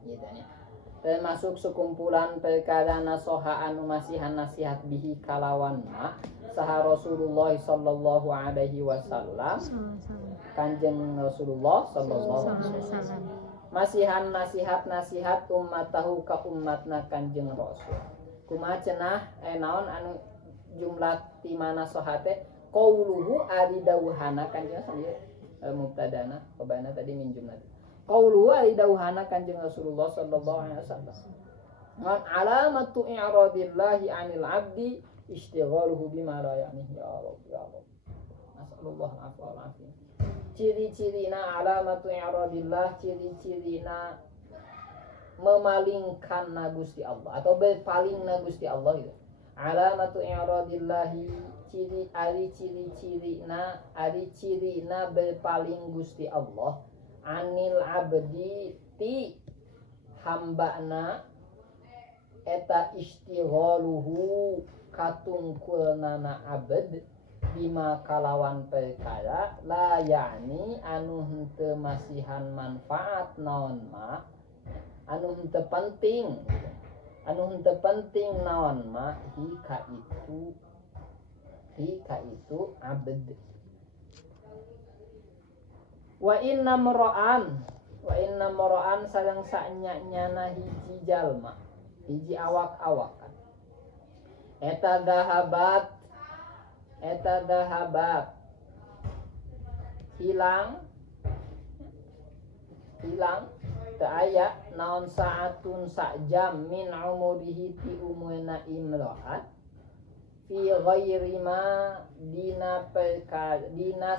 Gitu ya. Termasuk sekumpulan perkara nasoha anu masihan nasihat bihi kalawan ma saha Rasulullah sallallahu alaihi wasallam, kanjeng Rasulullah sallallahu alaihi wasallam masihan nasihat ummatahu ka ummatna kanjeng Rasul. Kumaha cenah naon anu jumlah timana sohate qauluhu ari dawuhana kanjeng sendiri mubtadana khabana tadi min jumlah qauluhu ari dawuhana kanjeng Rasulullah sallallahu alaihi wasallam. Man alamatu i'radillahi 'anil 'abdi istighaluhu bima la ya'nihi ya Rabbi ya Rabbi. Nasallallahu alaihi wasallam. Ciri-cirina alamatu i'radillah, ciri-cirina memalingkan na Gusti Allah atau berpaling na Gusti Allah gitu. Alamatu i'radillahi, ciri-cirina berpaling Gusti Allah anil abdi ti hambana eta istighaluhu katungkulna abd bima kalawan perkara la yakni anu henteu masihan manfaat naon ma anu henteu penting naon ma hika itu abd. Wa inna mara'an sareng sanyana hiji jalma, hiji awak-awakan. Eta dahabat hilang teu aya naon saatun sajam min umurihi ti umurna imra'at fi ghairi ma dina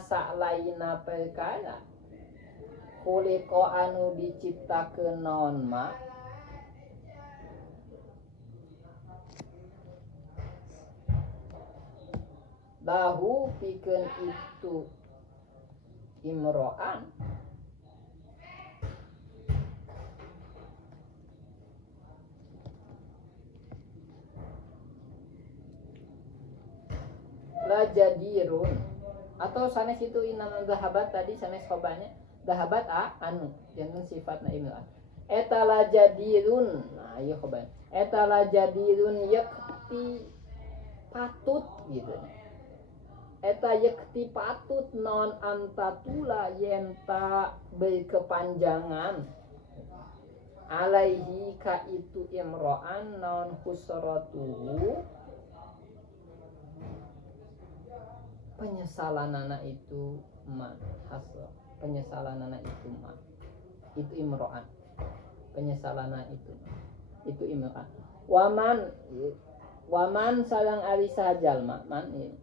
sa'laina perkara khuliqa anu diciptakeun naon ma lahu pikeun itu imro'an la jadirun atau sanes itu inam zahabat tadi sanes khobanya zahabat anu jangan sifatna imro'an eta la jadirun. Nah ieu khoban eta la jadirun yakti patut gitu. Eta yakti patut non antatula yenta berkepanjangan alaihi ka itu imro'an non khusratuhu penyesalanana itu man hasra penyesalanana itu man itu imro'an penyesalana itu imro'an waman sareng ari sajalma man ini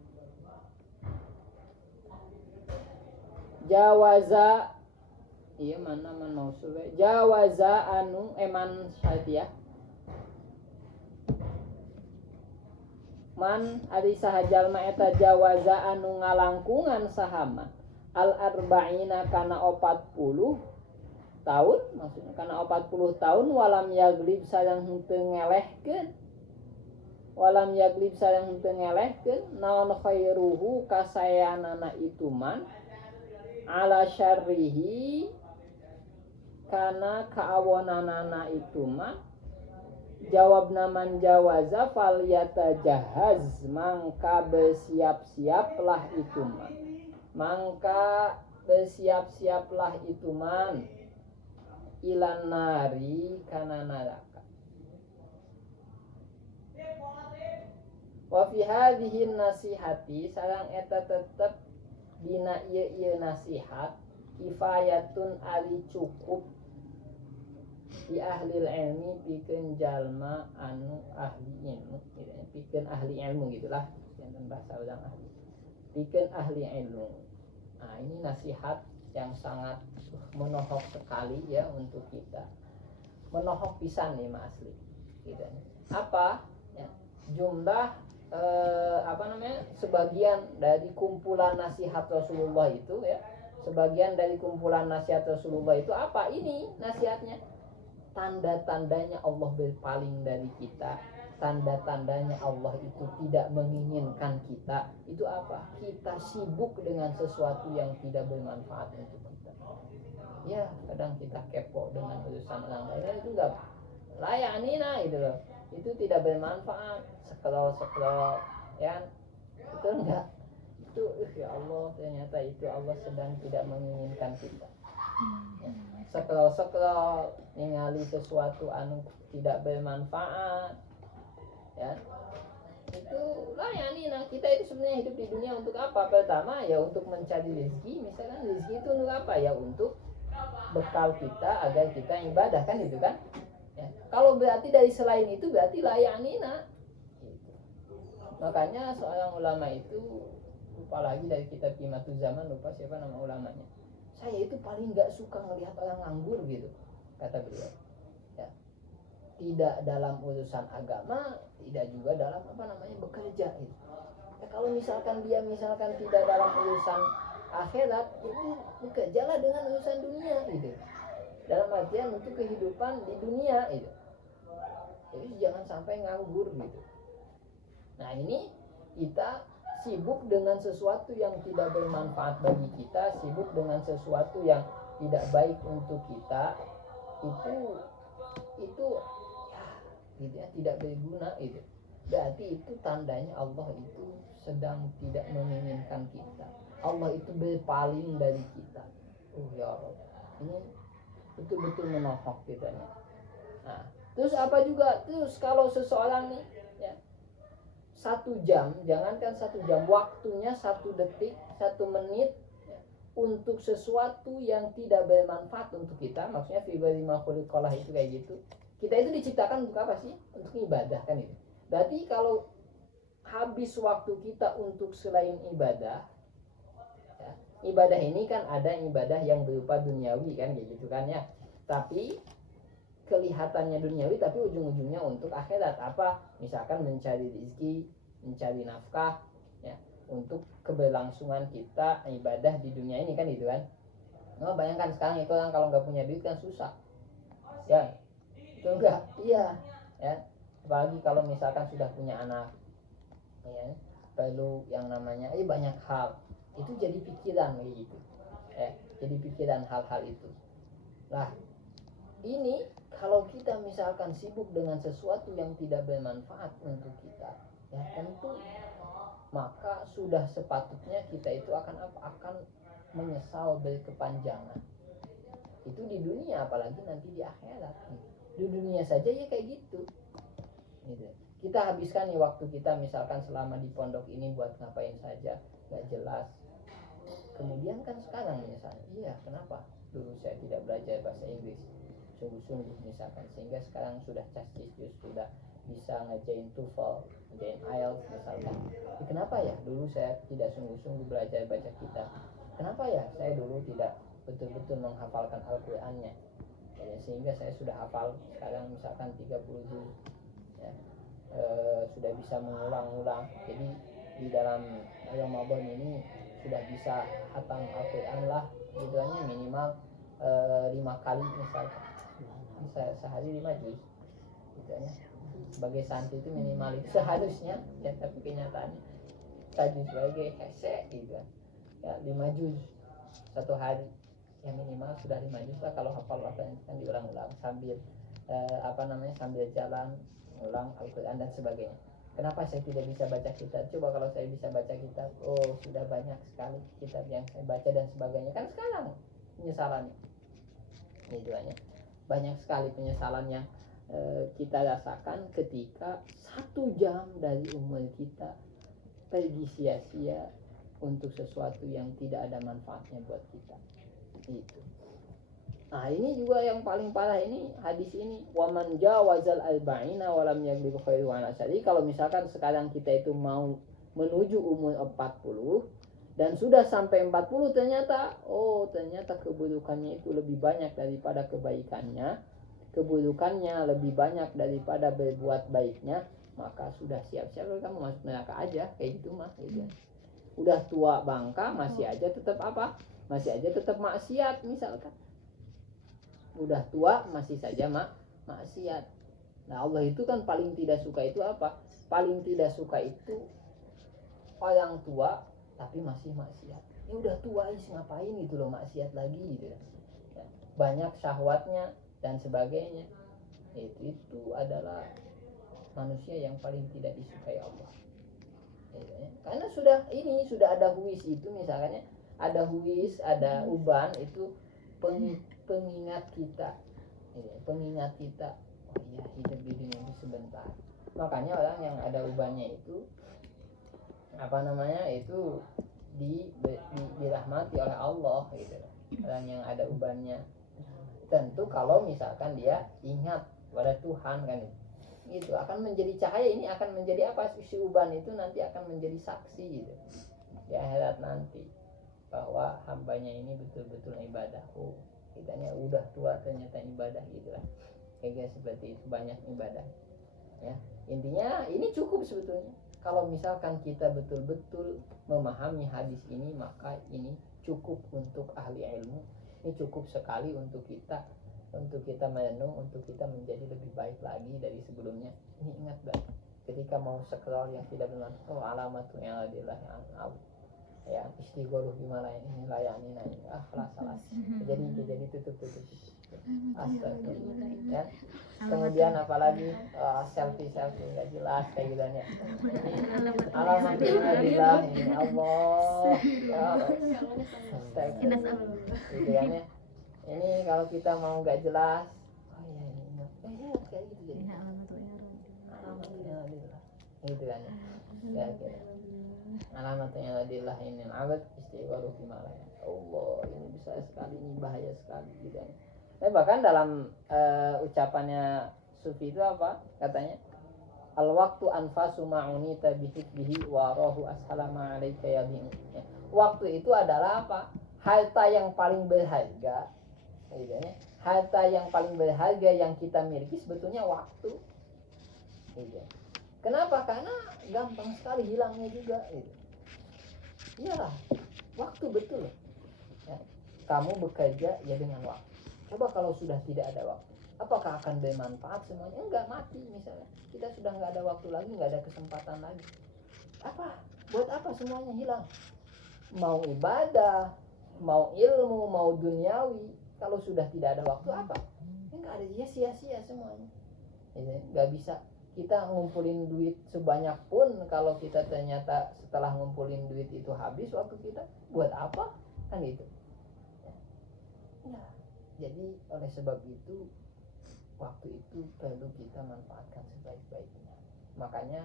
jawaza iya mana man mausul we. Jawaza anu eman syaitia man ari saha jalma eta jawaza anu ngalangkungan sahaman al arba'ina kana 40 tahun, maksudnya kana 40 tahun walam yaglib sareng henteu ngelehkeun naon khairuhu kasayanana itu man ala syarrihi kana kaawonanana itu man jawab naman jawaza fal yatajahaz mangka bersiap-siaplah itu man ilan nari kana neraka. Wa fi hadhihi nasihati sareng eta tetep dina ieu nasihat kifayatun ari cukup di ahli ilmi pikeun jalma anu ahli ilmu, pikeun ahli ilmu gitulah, jangan bahasa orang ahli, pikeun ahli ilmu. Nah ini nasihat yang sangat menohok sekali ya untuk kita, menohok pisan nih mas asli gitu. Apa ya, jumlah sebagian dari kumpulan nasihat Rasulullah itu ya, sebagian dari kumpulan nasihat Rasulullah itu apa ini nasihatnya? Tanda-tandanya Allah berpaling dari kita, tanda-tandanya Allah itu tidak menginginkan kita. Itu apa? Kita sibuk dengan sesuatu yang tidak bermanfaat untuk kita. Ya, kadang kita kepo dengan urusan orang lain, itu enggak layanina itu loh. Itu tidak bermanfaat. Scroll ya. Itu enggak. Itu ya Allah, ternyata itu Allah sedang tidak menginginkan kita. Ya. Scroll ningali sesuatu anu tidak bermanfaat ya, itu layani. Nah kita itu sebenarnya hidup di dunia untuk apa? Pertama ya untuk mencari rezeki, misalkan rezeki itu untuk apa ya, untuk bekal kita agar kita ibadah kan, itu kan ya. Kalau berarti dari selain itu berarti layani nah gitu. Makanya seorang ulama itu, lupa lagi dari kitab Qiyamatuz Zaman, lupa siapa nama ulamanya, saya itu paling gak suka melihat orang nganggur gitu, kata beliau ya. Tidak dalam urusan agama, tidak juga dalam bekerja gitu. Ya, kalau misalkan dia tidak dalam urusan akhirat, itu bekerjalah dengan urusan dunia gitu, dalam artian untuk kehidupan di dunia itu. Jadi jangan sampai nganggur gitu. Nah ini kita sibuk dengan sesuatu yang tidak bermanfaat bagi kita, sibuk dengan sesuatu yang tidak baik untuk kita, itu ya tidak berguna itu. Berarti itu tandanya Allah itu sedang tidak menginginkan kita. Allah itu berpaling dari kita. Ya Allah, ini betul-betul menohok kita nih. Nah, terus apa juga? Terus kalau seseorang nih ya, 1 jam, jangankan 1 jam, waktunya 1 detik, 1 menit ya, untuk sesuatu yang tidak bermanfaat untuk kita, maksudnya fi ma khuliqalah itu kayak gitu. Kita itu diciptakan untuk apa sih? Untuk ibadah kan itu. Berarti kalau habis waktu kita untuk selain ibadah ya, ibadah ini kan ada ibadah yang berupa duniawi kan kayak gitu kan ya. Tapi kelihatannya duniawi tapi ujung-ujungnya untuk akhirat. Apa? Misalkan mencari rezeki, mencari nafkah ya, untuk keberlangsungan kita ibadah di dunia ini kan itu kan. Nah, bayangkan sekarang itu orang kalau nggak punya duit kan susah ya, itu enggak iya ya, apalagi kalau misalkan sudah punya anak ya, perlu yang namanya banyak hal itu jadi pikiran gitu ya, jadi pikiran hal-hal itu. Nah ini kalau kita misalkan sibuk dengan sesuatu yang tidak bermanfaat untuk kita ya, tentu maka sudah sepatutnya kita itu akan menyesal berkepanjangan. Itu di dunia, apalagi nanti di akhirat. Di dunia saja ya kayak gitu. Kita habiskan nih waktu kita misalkan selama di pondok ini buat ngapain saja, nggak jelas. Kemudian kan sekarang misalnya, iya kenapa dulu saya tidak belajar bahasa Inggris sungguh-sungguh misalkan, sehingga sekarang sudah casisius, sudah bisa ngerjain TOEFL, ngerjain IELTS misalkan. Kenapa ya dulu saya tidak sungguh-sungguh belajar baca kitab? Kenapa ya saya dulu tidak betul-betul menghafalkan Al-Qur'annya. Ya, sehingga saya sudah hafal sekarang misalkan 30 juz ya. Sudah bisa mengulang-ulang. Jadi di dalam Ramadan ini sudah bisa hatam Al-Qur'an lah judulnya minimal 5 kali misalkan. Sehari 5 juz gitu ya. Sebagai santri itu minimal itu seharusnya ya, tapi kenyataannya saja sebagai hese gitu ya 5 juz satu hari ya, minimal sudah 5 juz lah kalau hafal kan diulang-ulang sambil sambil jalan ulang Al-Quran dan sebagainya. Kenapa saya tidak bisa baca kitab? Coba kalau saya bisa baca kitab, oh sudah banyak sekali kitab yang saya baca dan sebagainya. Kan sekarang penyesalannya itu hanya banyak sekali penyesalan yang kita rasakan ketika 1 jam dari umur kita pergi sia-sia untuk sesuatu yang tidak ada manfaatnya buat kita. Itu. Nah ini juga yang paling parah ini hadis ini, waman jawazal arba'ina walam yaglib khairu an asari. Kalau misalkan sekarang kita itu mau menuju umur 40 dan sudah sampai 40 ternyata keburukannya itu lebih banyak daripada kebaikannya, keburukannya lebih banyak daripada berbuat baiknya, maka sudah siap-siap kamu masuk neraka aja kayak gitu mah gitu. Udah tua bangka masih aja tetap masih aja tetap maksiat misalkan. Udah tua masih saja maksiat. Nah Allah itu kan paling tidak suka itu apa? Paling tidak suka itu orang tua tapi masih maksiat. Ya udah tua ngapain gitu loh maksiat lagi gitu ya. Banyak syahwatnya dan sebagainya. Itu adalah manusia yang paling tidak disukai Allah. Karena sudah ada huwis itu misalnya, ada huwis, ada uban itu pengingat kita, oh iya hidup di dunia itu sebentar. Makanya orang yang ada ubannya itu itu dirahmati oleh Allah gitu. Orang yang ada ubannya tentu kalau misalkan dia ingat pada Tuhan kan itu akan menjadi cahaya. Ini akan menjadi apa, si uban itu nanti akan menjadi saksi gitu di akhirat nanti bahwa hambanya ini betul-betul ibadah. Kitanya udah tua ternyata ibadah gitu lah. Kayak seperti itu, banyak ibadah ya. Intinya ini cukup sebetulnya kalau misalkan kita betul-betul memahami hadis ini, maka ini cukup untuk ahli ilmu. Ini cukup sekali untuk kita merenung, untuk kita menjadi lebih baik lagi dari sebelumnya. Ini ingat baik ketika mau scroll yang tidak bermanfaat, alamatun yang adalah ya istighfar gimana ini layani salah jadi tutup astagfirullah ya. Kemudian apalagi selfie nggak jelas kayak gitu ya. Alhamdulillah ini Allah ya astagfirullah gitu kan ya. Ini kalau kita mau nggak jelas kayak gitu jadi alhamdulillah gitu kan ya alamatnya ladillah ini abad istighfaru gimana ya Allah, ini bisa sekali, ini bahaya sekali gitu kan. Bahkan dalam ucapannya Sufi itu apa katanya, al waktu anfasu ma'unita bihibbihi wa rohu assalama alaika ya bing. Waktu itu adalah apa, harta yang paling berharga gitu ya. Harta yang paling berharga yang kita miliki sebetulnya waktu gitu. Kenapa? Karena gampang sekali hilangnya juga gitu. Iyalah, waktu betul ya. Kamu bekerja ya dengan waktu. Coba kalau sudah tidak ada waktu, apakah akan bermanfaat semuanya? Enggak, mati misalnya. Kita sudah enggak ada waktu lagi, enggak ada kesempatan lagi. Buat apa semuanya hilang? Mau ibadah, mau ilmu, mau duniawi, kalau sudah tidak ada waktu apa? Enggak ada, ya sia-sia semuanya. Enggak bisa kita ngumpulin duit sebanyak pun kalau kita ternyata setelah ngumpulin duit itu habis waktu kita, buat apa? Kan itu. Ya, jadi oleh sebab itu waktu itu perlu kita manfaatkan sebaik-baiknya. Makanya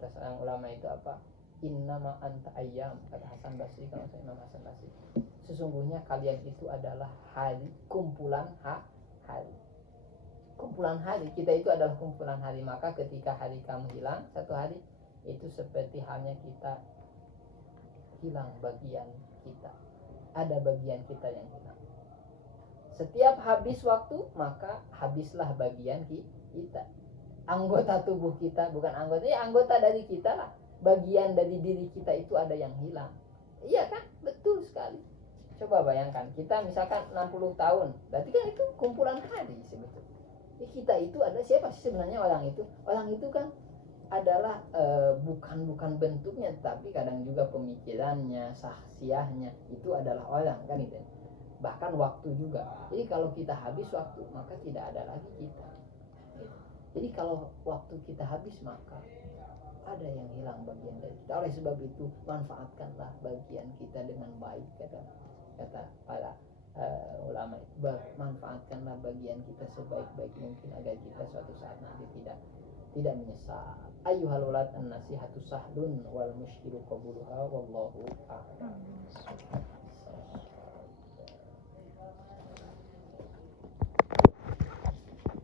kata seorang ulama itu apa? Innama anta ayyam, kata Hasan Basri, kalau saya Imam Hasan Basri. Sesungguhnya kalian itu adalah hari, kumpulan hari. Kumpulan hari, kita itu adalah kumpulan hari. Maka ketika hari kamu hilang satu hari, itu seperti halnya kita hilang bagian kita. ada bagian kita yang hilang. Setiap habis waktu, maka habislah bagian kita. Anggota tubuh kita, bukan anggota, ya anggota dari kita lah. Bagian dari diri kita itu ada yang hilang. Iya kan? Betul sekali. Coba bayangkan, kita misalkan 60 tahun, berarti kan itu kumpulan hari sebetulnya. Ya, kita itu ada siapa sih sebenarnya orang itu? Orang itu kan adalah bukan bentuknya, tapi kadang juga pemikirannya, sahsiahnya itu adalah orang kan itu. Bahkan waktu juga. Jadi kalau kita habis waktu, maka tidak ada lagi kita. Jadi kalau waktu kita habis, maka ada yang hilang bagian dari kita. Oleh sebab itu, manfaatkanlah bagian kita dengan baik, kata para ulama itu. Manfaatkanlah bagian kita sebaik-baik mungkin agar kita suatu saat nanti tidak menyesal. Ayyuhal ulad an-nasihatu sahlun wal mushkilu qabuluha wallahu a'lam.